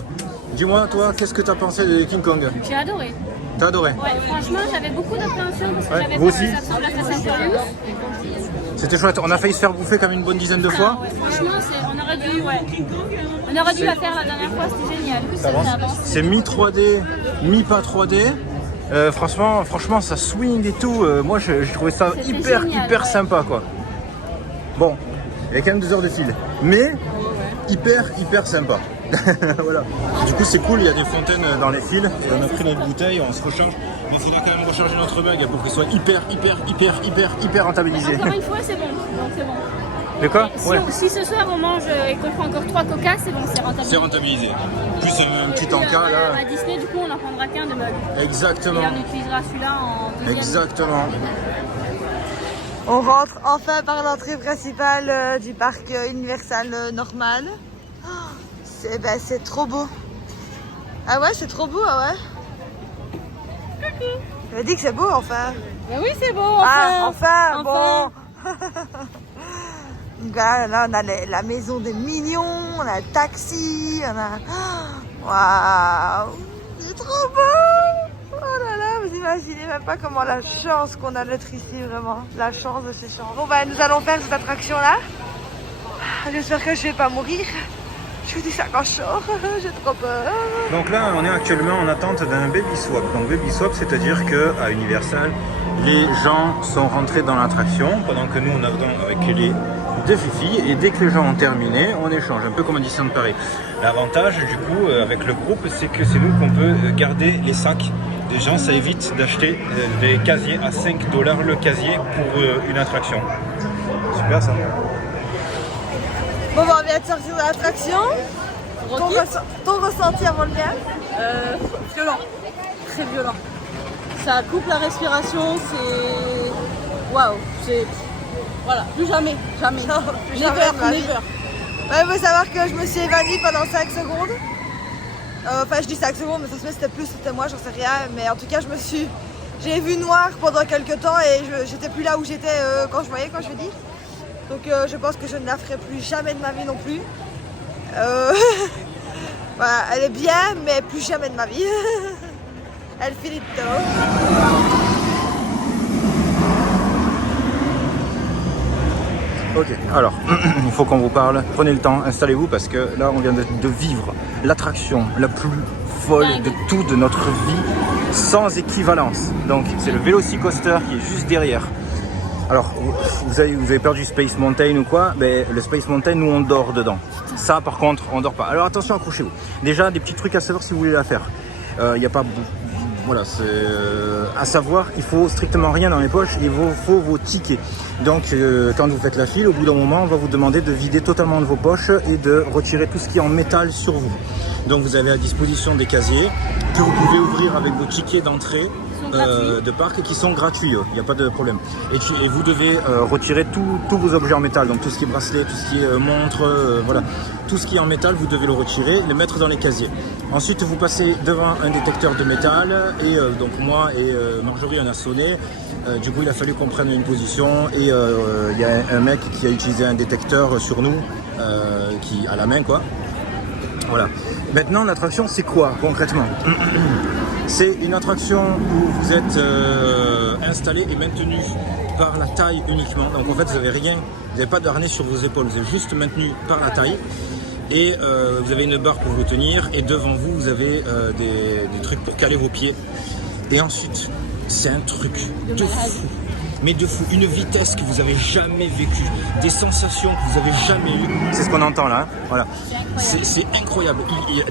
dis-moi, toi, qu'est-ce que tu as pensé de King Kong? J'ai adoré. T'as adoré? Ouais, franchement, j'avais beaucoup d'appréhension parce que Ouais, j'avais vous peur que aussi ça ressemble à Fast and Furious. C'était chouette. On a failli se faire bouffer comme une bonne dizaine de fois. Ouais, franchement, on aurait dû la faire la dernière fois, c'était génial. Ça avance. C'est mi-3D, mi-pas 3D. Franchement, ça swing et tout. Moi, j'ai trouvé ça C'était génial, hyper sympa, quoi. Bon, il y a quand même 2 heures de fil, mais hyper sympa. Voilà. Du coup, c'est cool. Il y a des fontaines dans les fils. Et on a pris notre bouteille, on se recharge. Mais il faudra quand même recharger notre mug pour qu'il soit hyper rentabilisé. Encore une fois, c'est bon. Donc c'est bon. De quoi? Si, Ouais. si ce soir on mange et qu'on prend encore 3 coca, c'est bon, c'est rentable. C'est rentabilisé. Plus un petit encas là. À Disney, du coup, on n'en prendra qu'un de mug. Exactement. Et on utilisera celui-là en deuxième. Exactement. On rentre enfin par l'entrée principale du parc Universal normal. Oh, c'est trop beau. Ah ouais, c'est trop beau, ah ouais. Je me dis que c'est beau, enfin. Ben oui, c'est beau. Ah, Enfin. bon. Donc là, on a la maison des mignons, on a le taxi, on a... Waouh, c'est trop beau. Oh là là, vous imaginez même pas comment la chance qu'on a d'être ici, vraiment. La chance de ces chances. Bon bah, nous allons faire cette attraction-là. J'espère que je vais pas mourir. Je vous dis ça quand je sors, j'ai trop peur. Donc là, on est actuellement en attente d'un baby swap. Donc baby swap, c'est-à-dire qu'à Universal, les gens sont rentrés dans l'attraction pendant que nous, on attend avec les 2 filles. Et dès que les gens ont terminé, on échange, un peu comme à Disneyland Paris. L'avantage, du coup, avec le groupe, c'est que c'est nous qu'on peut garder les sacs des gens. Ça évite d'acheter des casiers à 5 $ le casier pour une attraction. Super ça. Bon bah, on vient de sortir de l'attraction. Ton ressenti avant le mien? Violent. Très violent. Ça coupe la respiration, c'est... Waouh, c'est... Voilà, plus jamais. Non, plus jamais de ma vie. Ouais, il faut savoir que je me suis évanouie pendant 5 secondes. Enfin, je dis 5 secondes, mais ça se fait c'était moi, j'en sais rien. Mais en tout cas, j'ai vu noir pendant quelques temps et j'étais plus là où j'étais quand je veux dire. Donc je pense que je ne la ferai plus jamais de ma vie non plus. Voilà, elle est bien, mais plus jamais de ma vie. Elle finit de tôt. Ok, alors, il faut qu'on vous parle. Prenez le temps, installez-vous parce que là, on vient de vivre l'attraction la plus folle de toute notre vie, sans équivalence. Donc, c'est le Velocicoaster qui est juste derrière. Alors, vous avez perdu Space Mountain ou quoi? Ben, le Space Mountain, nous, on dort dedans. Ça, par contre, on dort pas. Alors, attention, accrochez-vous. Déjà, des petits trucs à savoir si vous voulez la faire. Il n'y a pas... Voilà, c'est à savoir, il faut strictement rien dans les poches, il faut vos tickets. Donc quand vous faites la file, au bout d'un moment, on va vous demander de vider totalement de vos poches et de retirer tout ce qui est en métal sur vous. Donc vous avez à disposition des casiers que vous pouvez ouvrir avec vos tickets d'entrée de parc qui sont gratuits, il n'y a pas de problème. Et vous devez retirer tous vos objets en métal, donc tout ce qui est bracelet, tout ce qui est montre, voilà. Tout ce qui est en métal, vous devez le retirer, le mettre dans les casiers. Ensuite, vous passez devant un détecteur de métal et donc moi et Marjorie on a sonné. Du coup, il a fallu qu'on prenne une position et il y a un mec qui a utilisé un détecteur sur nous, qui à la main quoi. Voilà. Maintenant, l'attraction, c'est quoi concrètement? C'est une attraction où vous êtes installé et maintenu par la taille uniquement. Donc en fait, vous n'avez rien, vous n'avez pas de harnais sur vos épaules, vous êtes juste maintenu par la taille. Et vous avez une barre pour vous tenir et devant vous, vous avez des trucs pour caler vos pieds. Et ensuite, c'est un truc de fou. Mais de fou, une vitesse que vous avez jamais vécue, des sensations que vous avez jamais eues. C'est ce qu'on entend là, hein. Voilà. C'est incroyable.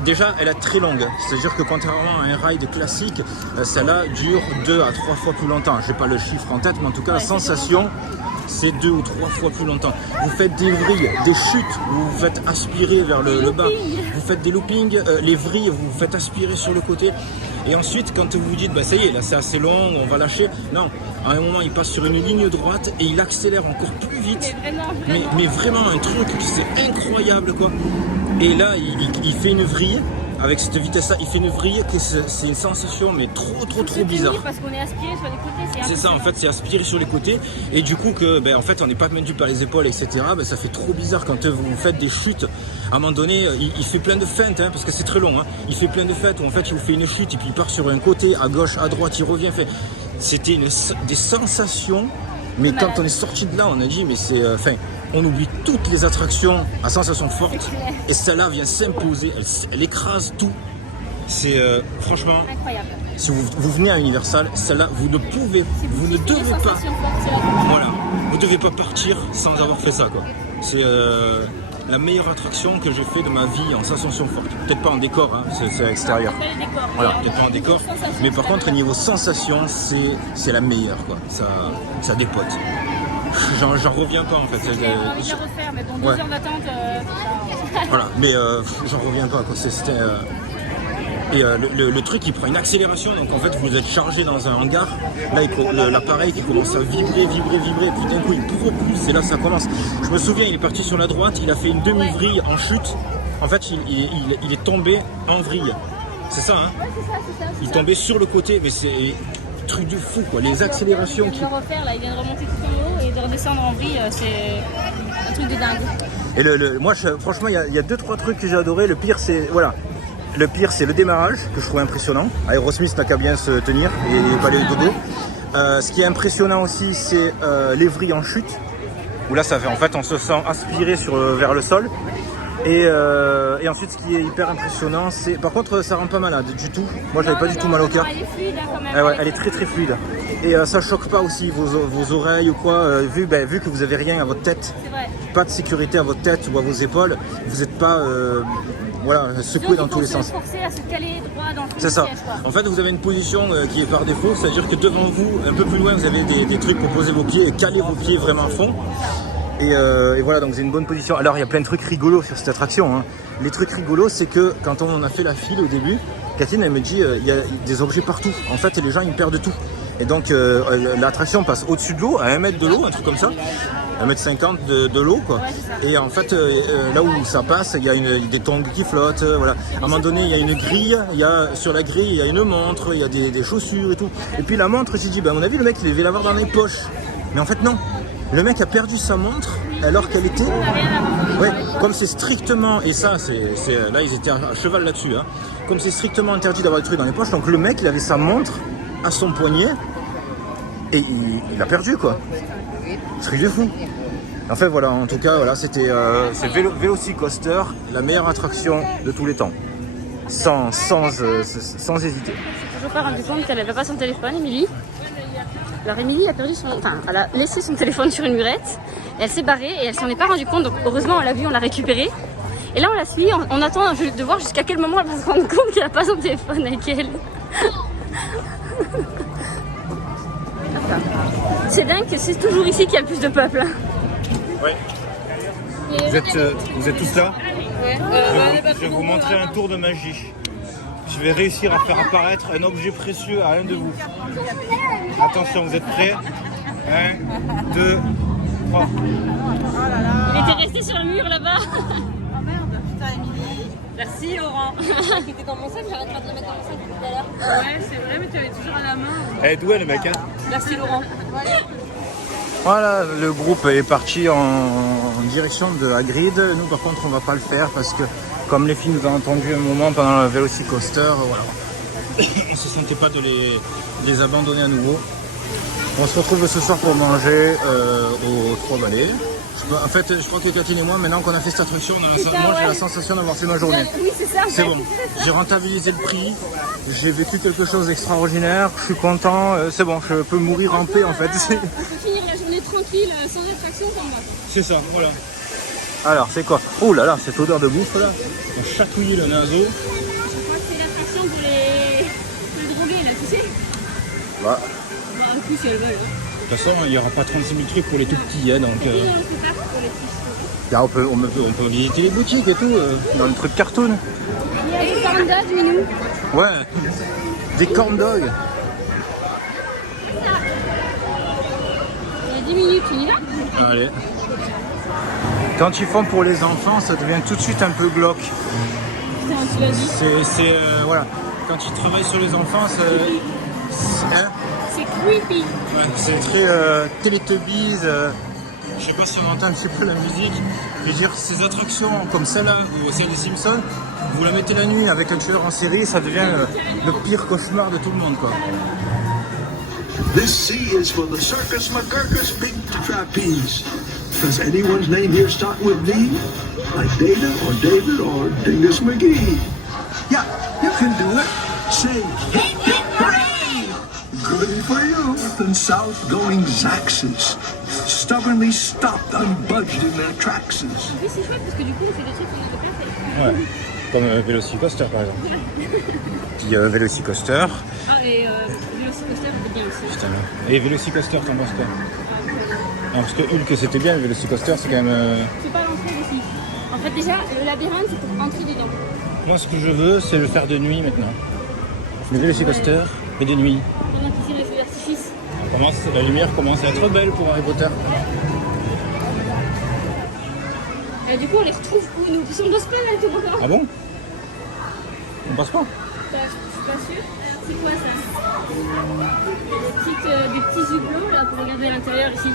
Déjà, elle est très longue. C'est-à-dire que contrairement à un ride classique, celle-là dure 2 à 3 fois plus longtemps. Je n'ai pas le chiffre en tête, mais en tout cas, la sensation, c'est 2 ou 3 fois plus longtemps. Vous faites des vrilles, des chutes, vous vous faites aspirer vers le bas. Vous faites des loopings, les vrilles, vous vous faites aspirer sur le côté. Et ensuite, quand vous vous dites, bah ça y est, là c'est assez long, on va lâcher. Non, à un moment, il passe sur une ligne droite et il accélère encore plus vite. Mais vraiment un truc, c'est incroyable quoi. Et là, il fait une vrille. Avec cette vitesse-là, il fait une vrille que c'est une sensation mais trop bizarre. Parce qu'on est aspiré sur les côtés. C'est ça, en fait, c'est aspiré sur les côtés et du coup que, ben, en fait, on n'est pas maintenu par les épaules, etc. Ben, ça fait trop bizarre quand vous faites des chutes. À un moment donné, il fait plein de feintes, hein, parce que c'est très long. Hein. Il fait plein de feintes où en fait, il vous fait une chute et puis il part sur un côté, à gauche, à droite, il revient. C'était des sensations. Mais quand on est sorti de là, on a dit, mais c'est, on oublie toutes les attractions à sensations fortes et celle-là vient s'imposer, elle écrase tout. C'est franchement incroyable. Si vous venez à Universal, celle-là, vous ne devez pas. Voilà, vous devez pas partir sans avoir fait ça quoi. C'est la meilleure attraction que j'ai fait de ma vie en sensation forte. Peut-être pas en décor, hein, c'est à l'extérieur. Voilà, peut-être pas en décor. Mais par contre, au niveau sensation, c'est la meilleure quoi. Ça dépote. J'en reviens pas en fait. J'ai envie de la refaire, mais bon, 2 heures d'attente. Voilà, mais j'en reviens pas quoi. C'était. Et le truc il prend une accélération, donc en fait vous êtes chargé dans un hangar, là l'appareil qui commence à vibrer, et puis d'un coup il propulse et là ça commence. Je me souviens, il est parti sur la droite, il a fait une demi-vrille en chute, en fait il est tombé en vrille, c'est ça hein. Ouais, c'est ça. Il est tombé sur le côté, mais c'est un truc de fou quoi, les accélérations qui... Il vient de refaire là, il vient de remonter tout en haut et de redescendre en vrille, c'est un truc de dingue. Et moi franchement il y a 2-3 trucs que j'ai adoré, le pire c'est, voilà. Le pire, c'est le démarrage, que je trouve impressionnant. Aerosmith n'a qu'à bien se tenir et pas les dodo. Ce qui est impressionnant aussi, c'est les vrilles en chute. Où là, ça fait, en fait, on se sent aspiré vers le sol. Et ensuite, ce qui est hyper impressionnant, c'est... Par contre, ça rend pas malade du tout. Moi, j'avais pas du tout mal au cœur. Elle est fluide quand même. Ouais, elle est très fluide. Et ça choque pas aussi vos oreilles ou quoi. Vu que vous avez rien à votre tête, pas de sécurité à votre tête ou à vos épaules, vous n'êtes pas... voilà, secoué dans tous les sens. À se caler droit dans c'est ça. Siège, en fait, vous avez une position qui est par défaut, c'est-à-dire que devant vous, un peu plus loin, vous avez des trucs pour poser vos pieds et caler vos pieds vraiment à fond. Et voilà, donc c'est une bonne position. Alors, il y a plein de trucs rigolos sur cette attraction. Hein. Les trucs rigolos, c'est que quand on a fait la file au début, Catherine, elle me dit, il y a des objets partout. En fait, les gens, ils perdent tout. Et donc, l'attraction passe au-dessus de l'eau, à 1 mètre de l'eau, un truc comme ça. 1,50 m de l'eau quoi. Et en fait là où ça passe, il y a des tongs qui flottent, voilà. À un moment donné il y a une grille, sur la grille il y a une montre, il y a des chaussures et tout. Et puis la montre, j'ai dit, à mon avis le mec il devait l'avoir dans les poches. Mais en fait non, le mec a perdu sa montre alors qu'elle était... Ouais, comme c'est strictement, et ça là ils étaient à cheval là-dessus, hein. Comme c'est strictement interdit d'avoir des trucs dans les poches, donc le mec il avait sa montre à son poignet et il a perdu quoi. Truc de fou. Enfin voilà, en tout cas voilà, c'était Velocicoaster, la meilleure attraction de tous les temps, sans hésiter. Je toujours pas rendu compte qu'elle n'avait pas son téléphone, Émilie. Alors Émilie elle a laissé son téléphone sur une murette, et elle s'est barrée et elle s'en est pas rendu compte. Donc heureusement on l'a vu, on l'a récupéré. Et là on l'a suivi, on attend de voir jusqu'à quel moment elle va se rendre compte qu'elle n'a pas son téléphone avec elle. C'est dingue que c'est toujours ici qu'il y a le plus de peuple. Ouais. Vous êtes tous là? Ouais. Je vais vous montrer un tour de magie. Je vais réussir à faire apparaître un objet précieux à un de vous. Attention, vous êtes prêts? 1, 2, 3. Il était resté sur le mur là-bas. Oh merde, putain, Émilie. Merci Laurent. Qui était dans mon sac, j'arrête pas de le mettre dans mon sac tout à l'heure. Ouais, c'est vrai, mais tu avais toujours à la main. Eh, d'où est le mec, hein? Merci Laurent. Voilà, le groupe est parti en direction de Hagrid. Nous, par contre, on va pas le faire parce que, comme les filles nous ont entendu un moment pendant le Velocicoaster, voilà. On se sentait pas de les abandonner à nouveau. On se retrouve ce soir pour manger aux Trois Vallées. En fait, je crois que Catherine et moi, maintenant qu'on a fait cette attraction, j'ai la sensation d'avoir fait ma journée. Oui, c'est ça. C'est bon. J'ai rentabilisé le prix. J'ai vécu quelque chose d'extraordinaire. Je suis content. C'est bon, je peux mourir en paix en fait. On peut finir la journée tranquille, sans attraction pour moi. C'est ça, voilà. Alors, c'est quoi? Oh là là, cette odeur de bouffe là. On chatouille le naso. Je crois que c'est l'attraction pour les drogués là, tu sais. Bah, Bah, en plus, si elles veulent. de toute façon, il n'y aura pas 36 000 trucs pour les tout petits. Hein, donc, Oui, non, c'est pas pour les petits. là, on peut visiter les boutiques et tout. Dans le truc cartoon. Il y a des pandas du minou. Ouais. Des corn dogs. Il y a 10 minutes, tu y vas? Allez. Quand ils font pour les enfants, ça devient tout de suite un peu glauque. Putain, tu l'as dit. Voilà. Quand ils travaillent sur les enfants, hein, C'est creepy. ouais, c'est très Teletubbies. Je sais pas si on entend un petit peu la musique. Je veux dire, ces attractions comme celle-là ou celle des Simpsons, vous la mettez la nuit avec un tueur en série, ça devient le pire cauchemar de tout le monde, quoi. This C is for the Circus McGurkus Big Trapeze. Does anyone's name here start with D? Like Data or David or Dingus McGee? Yeah, you can do it. Say, hip hip hooray! Goody for you. Then south-going Zaxes stubbornly stopped unbudged in their tracks. Oui, c'est chouette parce que du coup, on fait des trucs qu'on n'a pas fait. Ouais. Comme Velocicoaster par exemple. Puis Velocicoaster. Ah, et Velocicoaster, c'était bien aussi. Putain. Et Velocicoaster, t'en penses quoi? Non, parce que Hulk c'était bien, le Velocicoaster c'est quand même. C'est pas l'entrée aussi. En fait, déjà, le labyrinthe, c'est pour entrer dedans. Moi ce que je veux, c'est le faire de nuit maintenant. Le Velocicoaster et de nuit. Pendant qu'ils tirent les feux d'artifice. La lumière commence à être belle pour Harry Potter. Et du coup, on les retrouve où nous? Parce qu'on bosse pas là, tout le monde. Ah bon? On passe pas? Je suis pas sûre. C'est quoi ça? Des petits hublots là pour regarder l'intérieur ici.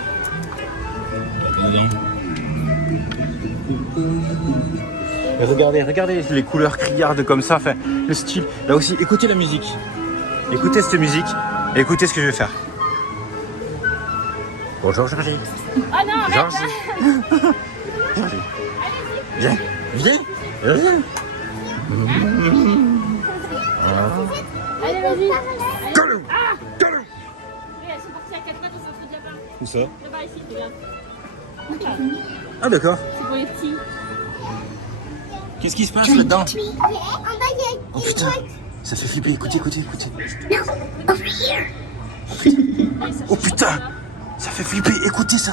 Et regardez les couleurs criardes comme ça, enfin le style. Là aussi, écoutez la musique. Écoutez cette musique et écoutez ce que je vais faire. Bonjour Georgie. Ah non, arrête. Georgie. Georgie. Viens. Allez, vas-y. Go-le. Ah, oui, elles sont parties à 4 pattes, on s'en fout déjà pas. Où ça? Là-bas, ici, c'est bien. Ah d'accord. C'est pour les petits. Qu'est-ce qui se passe là-dedans? En bas, il y a Oh putain, ça fait flipper, écoutez. Oh putain, ça fait flipper, écoutez ça.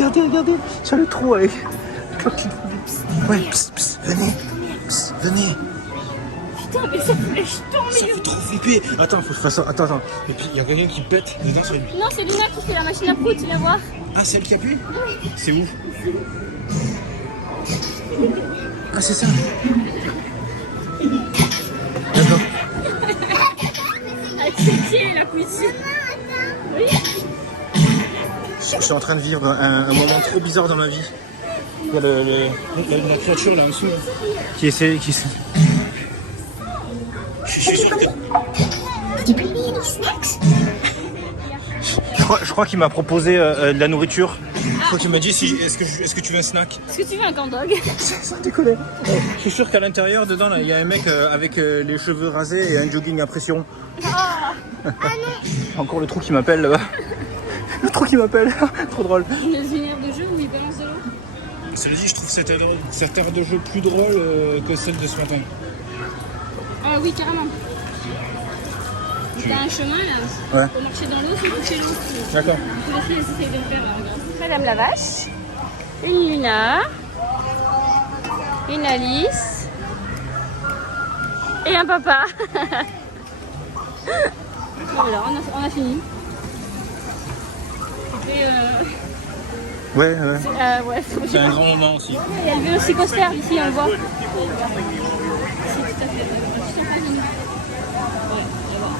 Regardez, sur le trou avec. Ouais, venez. Putain, mais ça fait jeton, Ça fait trop flipper. Attends, faut que je fasse ça. Attends. Et puis il y a quelqu'un qui pète dedans sur une. Non, c'est Luna qui fait la machine à prout, tu vas voir. Ah, c'est elle qui appuie? C'est où? Ah, c'est ça. D'accord. Avec ses pieds, la cuisine. Oui. Je suis en train de vivre un moment trop bizarre dans ma vie. Il y a la créature là en dessous qui essaie. Je crois qu'il m'a proposé de la nourriture. Je crois qu'il m'a dit est-ce que tu veux un snack? Est-ce que tu veux un corn dog? Sans déconner. Je suis sûr qu'à l'intérieur, dedans, là, il y a un mec avec les cheveux rasés et un jogging à pression. Encore le trou qui m'appelle là-bas. Le trou qui m'appelle. Trop drôle. Une aire de jeu où il balance de l'eau. Cela dit, je trouve cette aire de jeu plus drôle que celle de ce matin. Ah oui, carrément. T'as un chemin là, Ouais. pour marcher dans l'eau, c'est toucher l'eau. D'accord. Tous les filles essayent de le faire. Madame la vache, une Luna, une Alice et un papa. Voilà, on a fini. Et Ouais, ouais, c'est un grand moment aussi. il y a le vélocicoaster ici, on le voit. Si, tout à fait. Ouais, là-bas.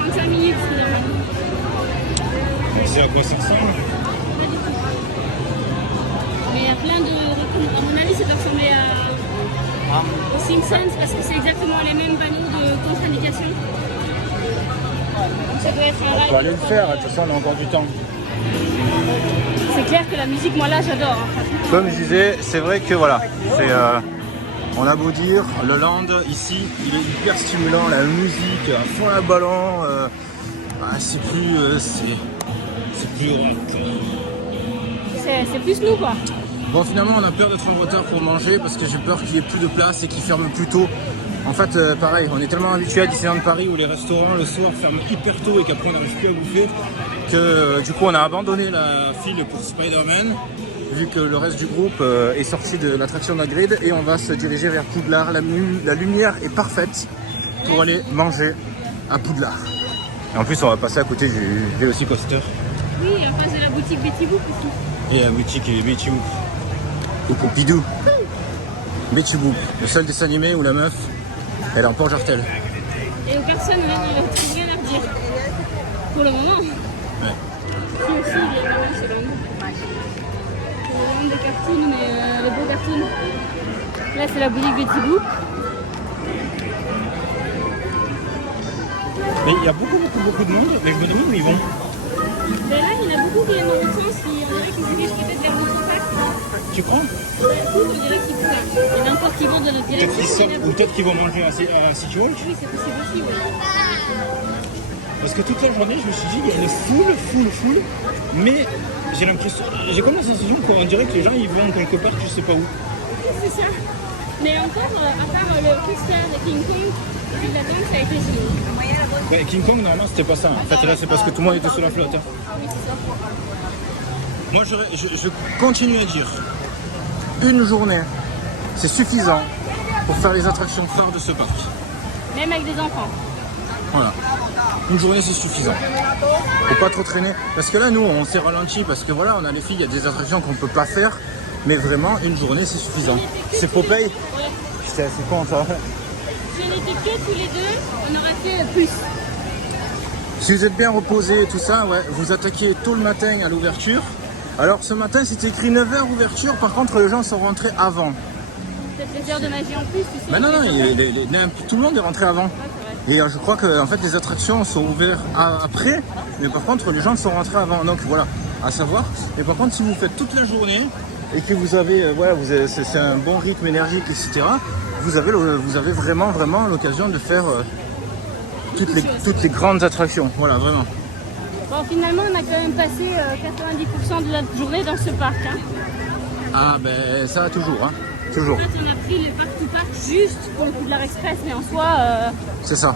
35 minutes finalement. C'est à quoi ça ressemble? Mais il y a plein de... À mon avis, ça doit ressembler aux Simpsons parce que c'est exactement les mêmes panneaux de contre-indication. Donc ça doit être un On ride. peut aller le faire, de toute façon on a encore du temps. C'est clair que la musique, moi là, j'adore. Hein, franchement. Comme je disais, c'est vrai que voilà, c'est, on a beau dire, le land ici, il est hyper stimulant, la musique, à fond la ballon, c'est plus rock. C'est plus nous quoi. Bon, finalement, on a peur d'être en retard pour manger parce que j'ai peur qu'il n'y ait plus de place et qu'ils ferment plus tôt. En fait, pareil, on est tellement habitué à Disneyland Paris où les restaurants le soir ferment hyper tôt et qu'après on n'arrive plus à bouffer que du coup on a abandonné la file pour Spider-Man vu que le reste du groupe est sorti de l'attraction d'Hagrid et on va se diriger vers Poudlard. La lumière est parfaite pour aller manger à Poudlard. Et en plus, on va passer à côté du Vélocicoaster. Oui, en face de la boutique Betty Boop aussi. Et la boutique Betty Boop. Ou Poupidou. Betty Boop, le seul dessin animé où la meuf, elle est en Port Jartel. Et aux personnes, on n'a rien à redire. Pour le moment. Ouais. Si aussi, il y a vraiment ce land. C'est le land des cartoons, mais les beaux cartoons. Là, c'est la boutique Betty Boop. Mais il y a beaucoup de monde, mais je me demande où ils vont. Mais là, il y en a beaucoup qui viennent dans l'autre sens. On dirait qu'ils se dirigent peut-être vers l'autre parc. Tu crois? On dirait qu'ils courent. Il y en a encore qui vont dans notre Peut-être qu'ils direction. sortent, ou peut-être qu'ils vont manger à City Walk. Oui, c'est possible aussi, ouais. Parce que toute la journée, je me suis dit, il y a une foule, mais j'ai comme la sensation qu'on dirait que les gens ils vont quelque part, je sais pas où. Oui, c'est ça. Mais encore, à part le Twister de King Kong, depuis l'attente, ça a été fini. Ouais, King Kong, normalement, c'était pas ça. En fait, là, c'est parce que tout le monde était sur la flotte. Hein. Oui, c'est ça. Moi, je continue à dire, une journée, c'est suffisant pour faire les attractions phares de ce parc. Même avec des enfants. Voilà. Une journée, c'est suffisant. Faut pas trop traîner. Parce que là, nous, on s'est ralenti parce que voilà, on a les filles, il y a des attractions qu'on peut pas faire. Mais vraiment, une journée, c'est suffisant. C'est Popeye. Ouais. C'est con, ça. Si on était que tous les deux, on aurait fait plus. Si vous êtes bien reposé et tout ça, ouais, vous attaquez tôt le matin à l'ouverture. Alors, ce matin, c'était écrit 9h ouverture. Par contre, les gens sont rentrés avant. Peut-être les heures de magie en plus, tu sais. Mais non, tout le monde est rentré avant. Et je crois que en fait, les attractions sont ouvertes après, mais par contre, les gens sont rentrés avant. Donc voilà, à savoir. Et par contre, si vous faites toute la journée et que vous avez, c'est un bon rythme énergique, etc., vous avez vraiment l'occasion de faire toutes les grandes attractions. Voilà, vraiment. Bon, finalement, on a quand même passé 90% de la journée dans ce parc. Hein. Ah, ben ça, toujours, hein. Toujours. En fait, on a pris le parc to parc juste pour le Poudlard Express, mais en soi, C'est ça.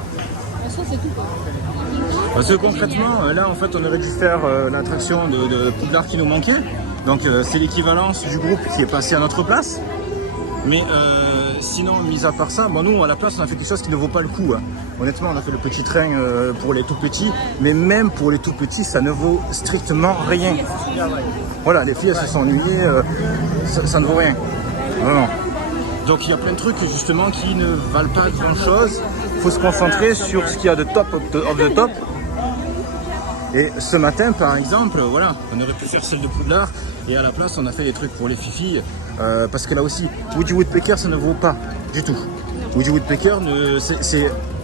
c'est tout. Quoi. Parce que concrètement, là, en fait, on aurait dû faire l'attraction de Poudlard qui nous manquait. Donc, c'est l'équivalence du groupe qui est passé à notre place. Mais sinon, mis à part ça, bon, nous, à la place, on a fait quelque chose qui ne vaut pas le coup. Hein. Honnêtement, on a fait le petit train pour les tout petits. Mais même pour les tout petits, ça ne vaut strictement rien. Voilà, les filles, elles se sont ennuyées. Ça ne vaut rien. Vraiment. Donc il y a plein de trucs justement qui ne valent pas grand chose. Il faut se concentrer sur ce qu'il y a de top of the top. Et ce matin par exemple, voilà, on aurait pu faire celle de Poudlard et à la place on a fait des trucs pour les filles parce que là aussi, Woody Woodpecker ça ne vaut pas du tout. Woody Woodpecker,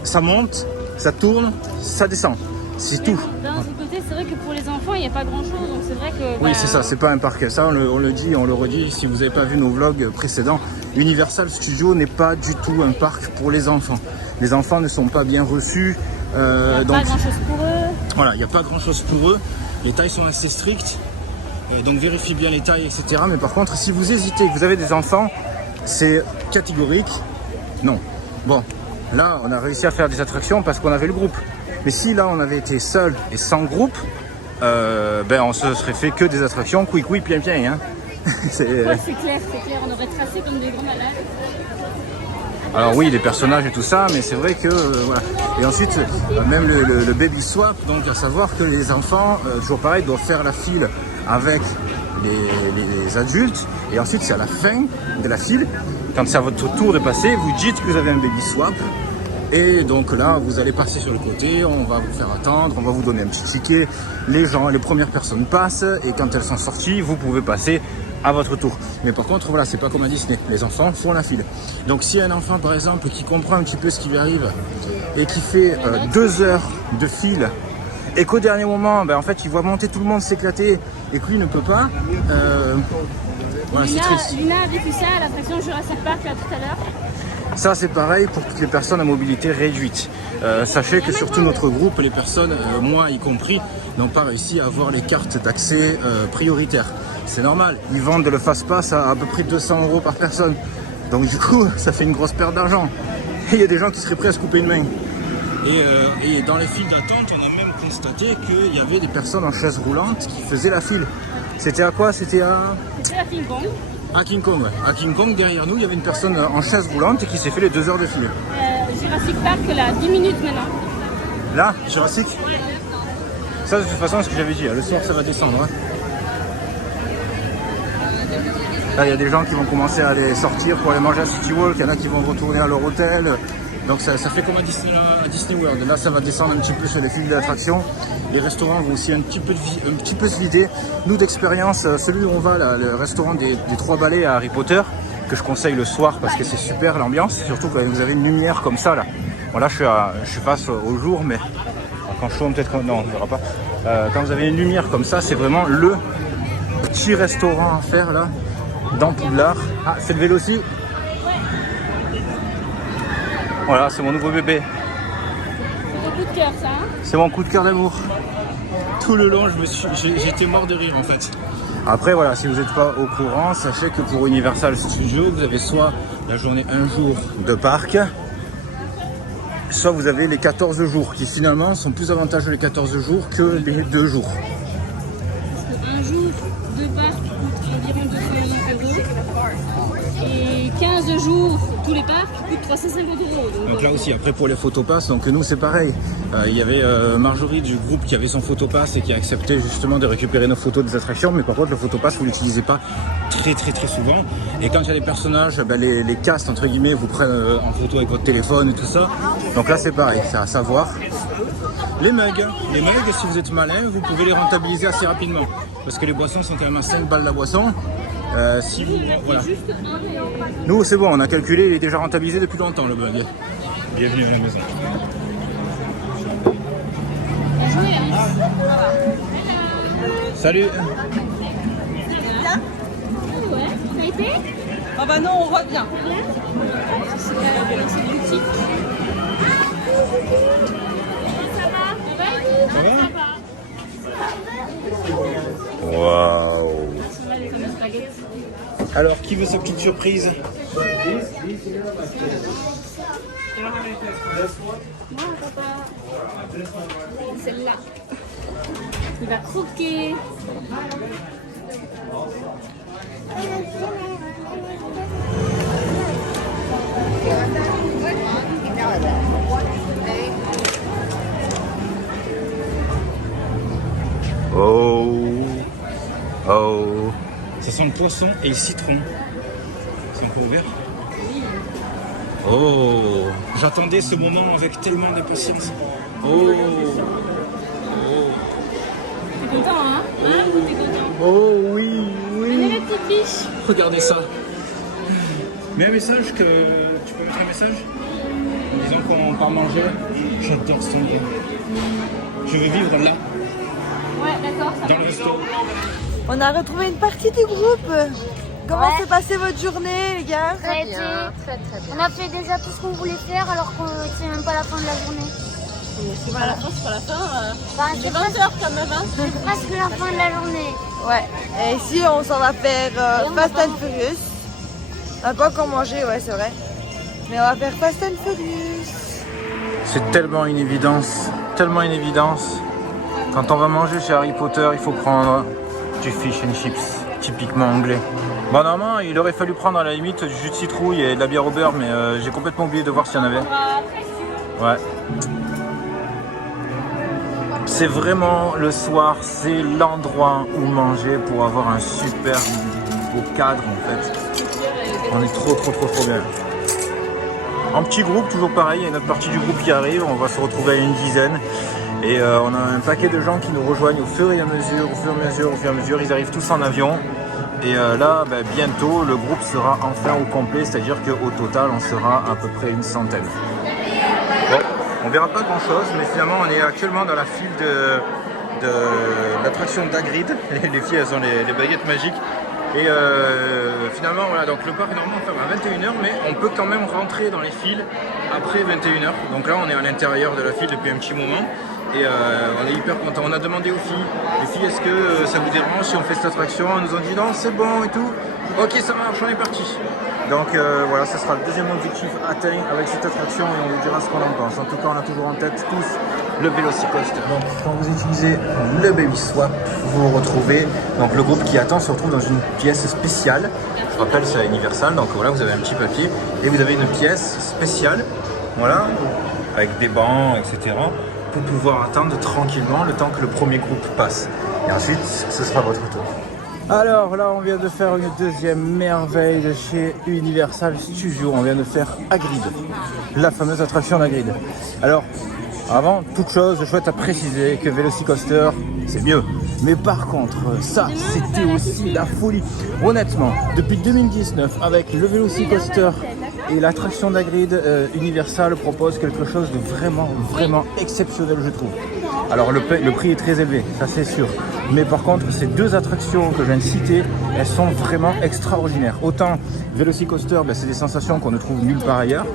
ça monte, ça tourne, ça descend. C'est tout. D'un autre côté, c'est vrai que pour les enfants, il n'y a pas grand-chose. Donc c'est vrai que... Oui, c'est ça, c'est pas un parc. Ça, on le dit, on le redit. Si vous n'avez pas vu nos vlogs précédents, Universal Studios n'est pas du tout un parc pour les enfants. Les enfants ne sont pas bien reçus. Il n'y a pas grand-chose pour eux. Voilà, il n'y a pas grand-chose pour eux. Les tailles sont assez strictes. Donc vérifiez bien les tailles, etc. Mais par contre, si vous hésitez, que vous avez des enfants, c'est catégorique. Non. Bon, là, on a réussi à faire des attractions parce qu'on avait le groupe. Mais si là, on avait été seul et sans groupe, ben on se serait fait que des attractions, couille, bien, hein. C'est Ouais, c'est clair, on aurait tracé comme des grands malades. Alors oui, les personnages et tout ça, mais c'est vrai que voilà. Et ensuite, même le baby swap, donc à savoir que les enfants, toujours pareil, doivent faire la file avec les adultes. Et ensuite, c'est à la fin de la file, quand c'est à votre tour de passer, vous dites que vous avez un baby swap. Et donc là, vous allez passer sur le côté, on va vous faire attendre, on va vous donner un petit ticket. Les premières personnes passent et quand elles sont sorties, vous pouvez passer à votre tour. Mais par contre, voilà, c'est pas comme à Disney. Les enfants font la file. Donc si un enfant, par exemple, qui comprend un petit peu ce qui lui arrive et qui fait 2 heures de file et qu'au dernier moment, ben, en fait, il voit monter tout le monde s'éclater et que lui ne peut pas, voilà, c'est triste. Luna a vécu ça à l'attraction Jurassic Park là tout à l'heure. Ça c'est pareil pour toutes les personnes à mobilité réduite. Sachez que surtout notre groupe, les personnes, moi y compris, n'ont pas réussi à avoir les cartes d'accès prioritaires. C'est normal, ils vendent le fast-pass à peu près 200 € par personne. Donc du coup, ça fait une grosse perte d'argent. Et il y a des gens qui seraient prêts à se couper une main. Et dans les files d'attente, on a même constaté qu'il y avait des personnes en chaise roulante qui faisaient la file. C'était à quoi? C'était à King Kong. À King Kong, ouais. À King Kong, derrière nous, il y avait une personne en chaise roulante qui s'est fait les 2 heures de file. Jurassic Park, là, 10 minutes maintenant. Là, Jurassic? Ça, de toute façon, c'est ce que j'avais dit. Le soir, ça va descendre. Hein. Là, il y a des gens qui vont commencer à aller sortir pour aller manger à City Walk. Il y en a qui vont retourner à leur hôtel. Donc, ça fait comme à Disney World. Là, ça va descendre un petit peu sur les files d'attraction. Les restaurants vont aussi un petit peu se vider. Nous, d'expérience, celui où on va, là, le restaurant des 3 balais à Harry Potter, que je conseille le soir parce que c'est super l'ambiance. Surtout quand vous avez une lumière comme ça, là. Bon, là, je suis face au jour, mais quand je tourne, peut-être que... Non, on ne verra pas. Quand vous avez une lumière comme ça, c'est vraiment le petit restaurant à faire, là. Dans Poudlard. Ah, c'est le vélo aussi. Voilà, c'est mon nouveau bébé. C'est ton coup de cœur, ça, hein? C'est mon coup de cœur d'amour. Tout le long, j'étais mort de rire, en fait. Après, voilà, si vous n'êtes pas au courant, sachez que pour Universal Studios, vous avez soit la journée 1 jour de parc, soit vous avez les 14 jours, qui finalement sont plus avantageux les 14 jours que les 2 jours. Parce qu'un jour de parc coûte environ 200 €. Et 15 jours, tous les parcs coûtent 350 €. Donc là aussi, après pour les photopass, donc nous c'est pareil. Il y avait Marjorie du groupe qui avait son photopass et qui a accepté justement de récupérer nos photos des attractions. Mais par contre, le photopass, vous l'utilisez pas très souvent. Et quand il y a des personnages, ben, les castes entre guillemets vous prennent en photo avec votre téléphone et tout ça. Donc là c'est pareil, c'est à savoir. Les mugs, si vous êtes malin, vous pouvez les rentabiliser assez rapidement. Parce que les boissons sont quand même à 5 balles la boisson. Si vous, voilà. Nous c'est bon, on a calculé, il est déjà rentabilisé depuis longtemps le bug. Bienvenue à la maison. Salut. Ouais, ça a été? Ah bah non, on revient. C'est cette boutique. Ça va? Waouh. Alors, qui veut sa petite surprise? Moi, papa. Celle-là. Il va croquer. Oh. Ça sent le poisson et le citron. C'est encore ouvert? Oh. J'attendais ce moment avec tellement d'impatience. Oh. T'es content, hein? T'es content? Oh oui. Venez les petites biches. Regardez ça. Mets un message que... Tu peux mettre un message? Disons qu'on part manger. J'adore ce endroit. Je veux vivre là. Ouais, d'accord. Dans le resto. On a retrouvé une partie du groupe. Comment s'est passée votre journée, les gars? Ça a été très bien. On a fait déjà tout ce qu'on voulait faire alors que c'est même pas la fin de la journée. C'est pas la fin, c'est pas la fin. Enfin, C'est 20h quand même. Hein. c'est presque la fin de la journée. Ouais. Et ici, on s'en va faire Fast and Furious. On n'a pas encore mangé, ouais, c'est vrai. Mais on va faire Fast and Furious. C'est tellement une évidence, tellement une évidence. Quand on va manger chez Harry Potter, il faut prendre du fish and chips, typiquement anglais. Bon, normalement, il aurait fallu prendre à la limite du jus de citrouille et de la bière au beurre, mais j'ai complètement oublié de voir s'il y en avait. Ouais. C'est vraiment le soir, c'est l'endroit où manger pour avoir un super beau cadre en fait. On est trop bien. En petit groupe, toujours pareil, il y a notre partie du groupe qui arrive, on va se retrouver à une dizaine. Et on a un paquet de gens qui nous rejoignent au fur et à mesure, ils arrivent tous en avion. Et là, bientôt, le groupe sera enfin au complet, c'est-à-dire qu'au total, on sera à peu près une centaine. Bon, on verra pas grand-chose, mais finalement, on est actuellement dans la file de l'attraction d'Hagrid. Les filles, elles ont les baguettes magiques. Et finalement, voilà, donc le parc est normalement ferme à 21h, mais on peut quand même rentrer dans les files après 21h. Donc là, on est à l'intérieur de la file depuis un petit moment. Et on est hyper content. On a demandé aux filles, les filles, est-ce que ça vous dérange si on fait cette attraction? Elles nous ont dit non, c'est bon et tout. Ok, ça marche, on est parti. Donc voilà, ce sera le deuxième objectif atteint avec cette attraction et on vous dira ce qu'on en pense. En tout cas, on a toujours en tête tous le Velocicoaster. Donc quand vous utilisez le Baby Swap, vous vous retrouvez, donc le groupe qui attend se retrouve dans une pièce spéciale. Je rappelle, c'est à Universal, donc voilà, vous avez un petit papier et vous avez une pièce spéciale, voilà, avec des bancs, etc. pour pouvoir attendre tranquillement le temps que le premier groupe passe. Et ensuite, ce sera votre tour. Alors là, on vient de faire une deuxième merveille de chez Universal Studios. On vient de faire Hagrid, la fameuse attraction d'Hagrid. Alors, avant toute chose, je souhaite à préciser que Velocicoaster, c'est mieux. Mais par contre, ça, c'était aussi la folie. Honnêtement, depuis 2019, avec le Velocicoaster et l'attraction d'Hagrid, Universal propose quelque chose de vraiment exceptionnel, je trouve. Alors le prix est très élevé, ça c'est sûr. Mais par contre, ces deux attractions que je viens de citer, elles sont vraiment extraordinaires. Autant Velocicoaster, c'est des sensations qu'on ne trouve nulle part ailleurs,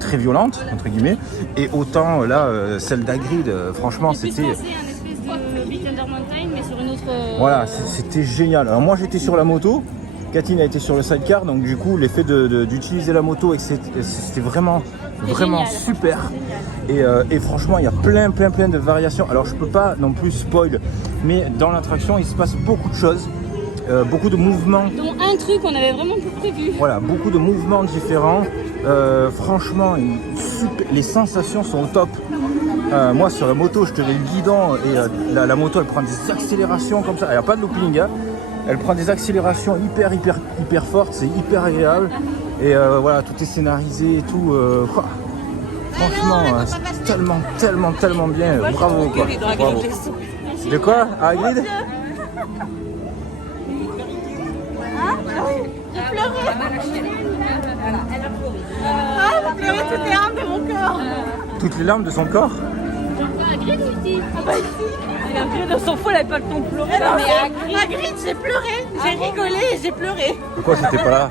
très violentes, entre guillemets. Et autant là, celle d'Hagrid, franchement, c'était... Mais sur une autre... Voilà, c'était génial. Alors moi j'étais sur la moto, Katine a été sur le sidecar, donc du coup l'effet d'utiliser la moto, c'était vraiment génial. super. Et franchement il y a plein de variations. Alors je peux pas non plus spoil, mais dans l'attraction il se passe beaucoup de choses, beaucoup de mouvements. Dont un truc qu'on avait vraiment pas prévu. Voilà, beaucoup de mouvements différents. Franchement, les sensations sont au top. Moi sur la moto, je tenais le guidon et la moto elle prend des accélérations comme ça. Elle n'a pas de looping, hein. Elle prend des accélérations hyper fortes, c'est hyper agréable. Et voilà, tout est scénarisé et tout. Franchement, c'est tellement bien. Bravo quoi. Bravo. De quoi, Hagrid? Toutes les larmes de mon corps. Toutes les larmes de son corps? Hagrid aussi. Hagrid, on s'en fout, elle avait pas le temps de pleurer. Non, mais Hagrid, j'ai pleuré, j'ai rigolé et j'ai pleuré. Pourquoi c'était pas là?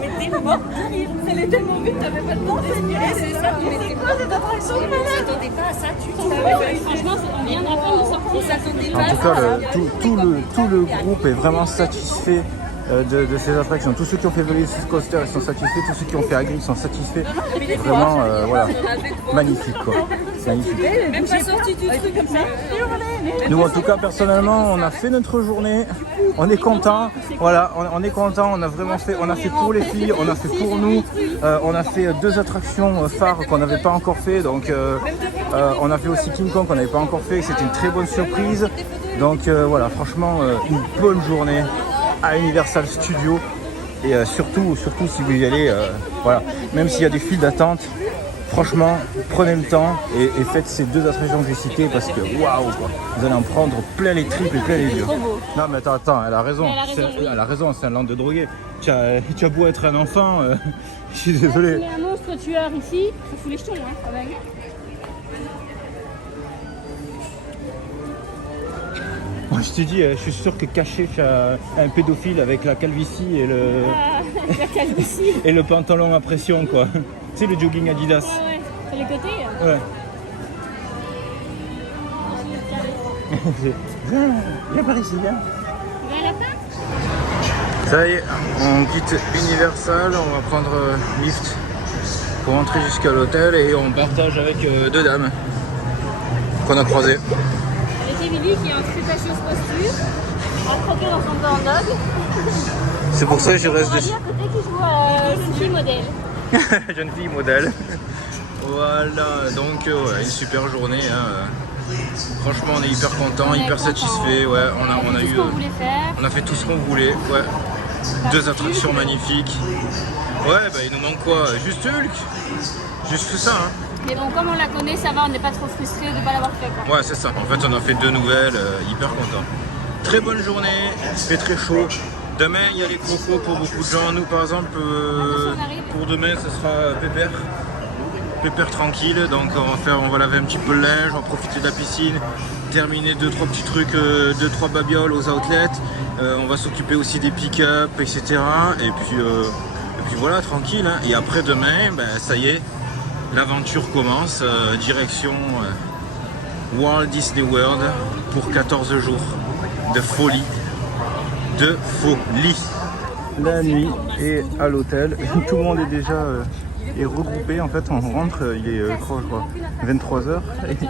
Mais t'es morte de rire. Elle est tellement vite, t'avais pas le temps de respirer. C'est ça. C'est quoi cette attraction de malade? On s'attendait pas à ça, tu t'en Franchement, on vient d'apprendre de sortir. On s'attendait En pas tout à cas, ça. tout le groupe est vraiment satisfait de ces attractions. Tous ceux qui ont fait Velocicoaster ils sont satisfaits, tous ceux qui ont fait Hagrid sont satisfaits. Vraiment, voilà, magnifique quoi. Magnifique. Même pas sorti du truc comme ça. Nous en tout cas personnellement on a fait notre journée, on est content, voilà, on est content, on a vraiment fait, on a fait pour les filles, on a fait pour nous, on a fait deux attractions phares qu'on n'avait pas encore fait, donc on a fait aussi King Kong qu'on n'avait pas encore fait, c'était une très bonne surprise, donc voilà, franchement une bonne journée à Universal Studios et surtout si vous y allez, voilà, même s'il y a des files d'attente. Franchement, prenez le temps et faites ces deux attractions que j'ai citées parce que waouh quoi, vous allez en prendre plein les tripes et plein les yeux. Non mais attends, elle a raison, elle a raison, c'est un land de drogué. Tu as beau être un enfant, je suis désolé. Il y a un monstre tueur ici, ça fout les jetons hein, quand même. Moi je te dis, je suis sûr que caché chez un pédophile avec la calvitie et La calvitie. et le pantalon à pression quoi. Tu sais le jogging Adidas. Ouais, sur les côtés. Ouais. Viens par ici, viens. Vers la fin. Ça y est, on quitte Universal, on va prendre lift pour rentrer jusqu'à l'hôtel et on partage avec deux dames qu'on a croisées. Avec Émilie qui est en crétacieuse posture, à croquer dans son corn dog. C'est pour ça que je reste On va dessus. dire que dès qu'il joue à jeune fille modèle. Jeune fille modèle. Voilà, donc ouais, une super journée. Hein. Franchement, on est hyper content, hyper satisfait. Ouais, on a Tout eu, ce qu'on voulait faire. on a fait tout ce qu'on voulait. Ouais. Deux attractions magnifiques. Ouais, bah il nous manque quoi? Juste Hulk. Juste ça. Hein. Mais bon, comme on la connaît, ça va, on n'est pas trop frustrés de ne pas l'avoir fait. Quoi. Ouais, c'est ça. En fait, on a fait deux nouvelles, hyper content. Très bonne journée, il fait très chaud. Demain, il y a les crocos pour beaucoup de gens. Nous, par exemple, pour demain, ce sera pépère. Pépère tranquille. Donc, on va laver un petit peu le linge, on va profiter de la piscine, terminer 2-3 petits trucs, 2-3 babioles aux outlets. On va s'occuper aussi des pick-up, etc. Et puis voilà, tranquille. Hein. Et après, demain, ben, ça y est, l'aventure commence. Direction Walt Disney World pour 14 jours de folie. De folie. La nuit et à l'hôtel, tout le monde est déjà est regroupé. En fait, on rentre, il est je crois 23h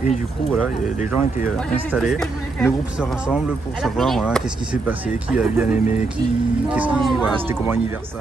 et du coup voilà, les gens étaient installés. Le groupe se rassemble pour savoir voilà, qu'est-ce qui s'est passé, qui a bien aimé, voilà, c'était comment Universal.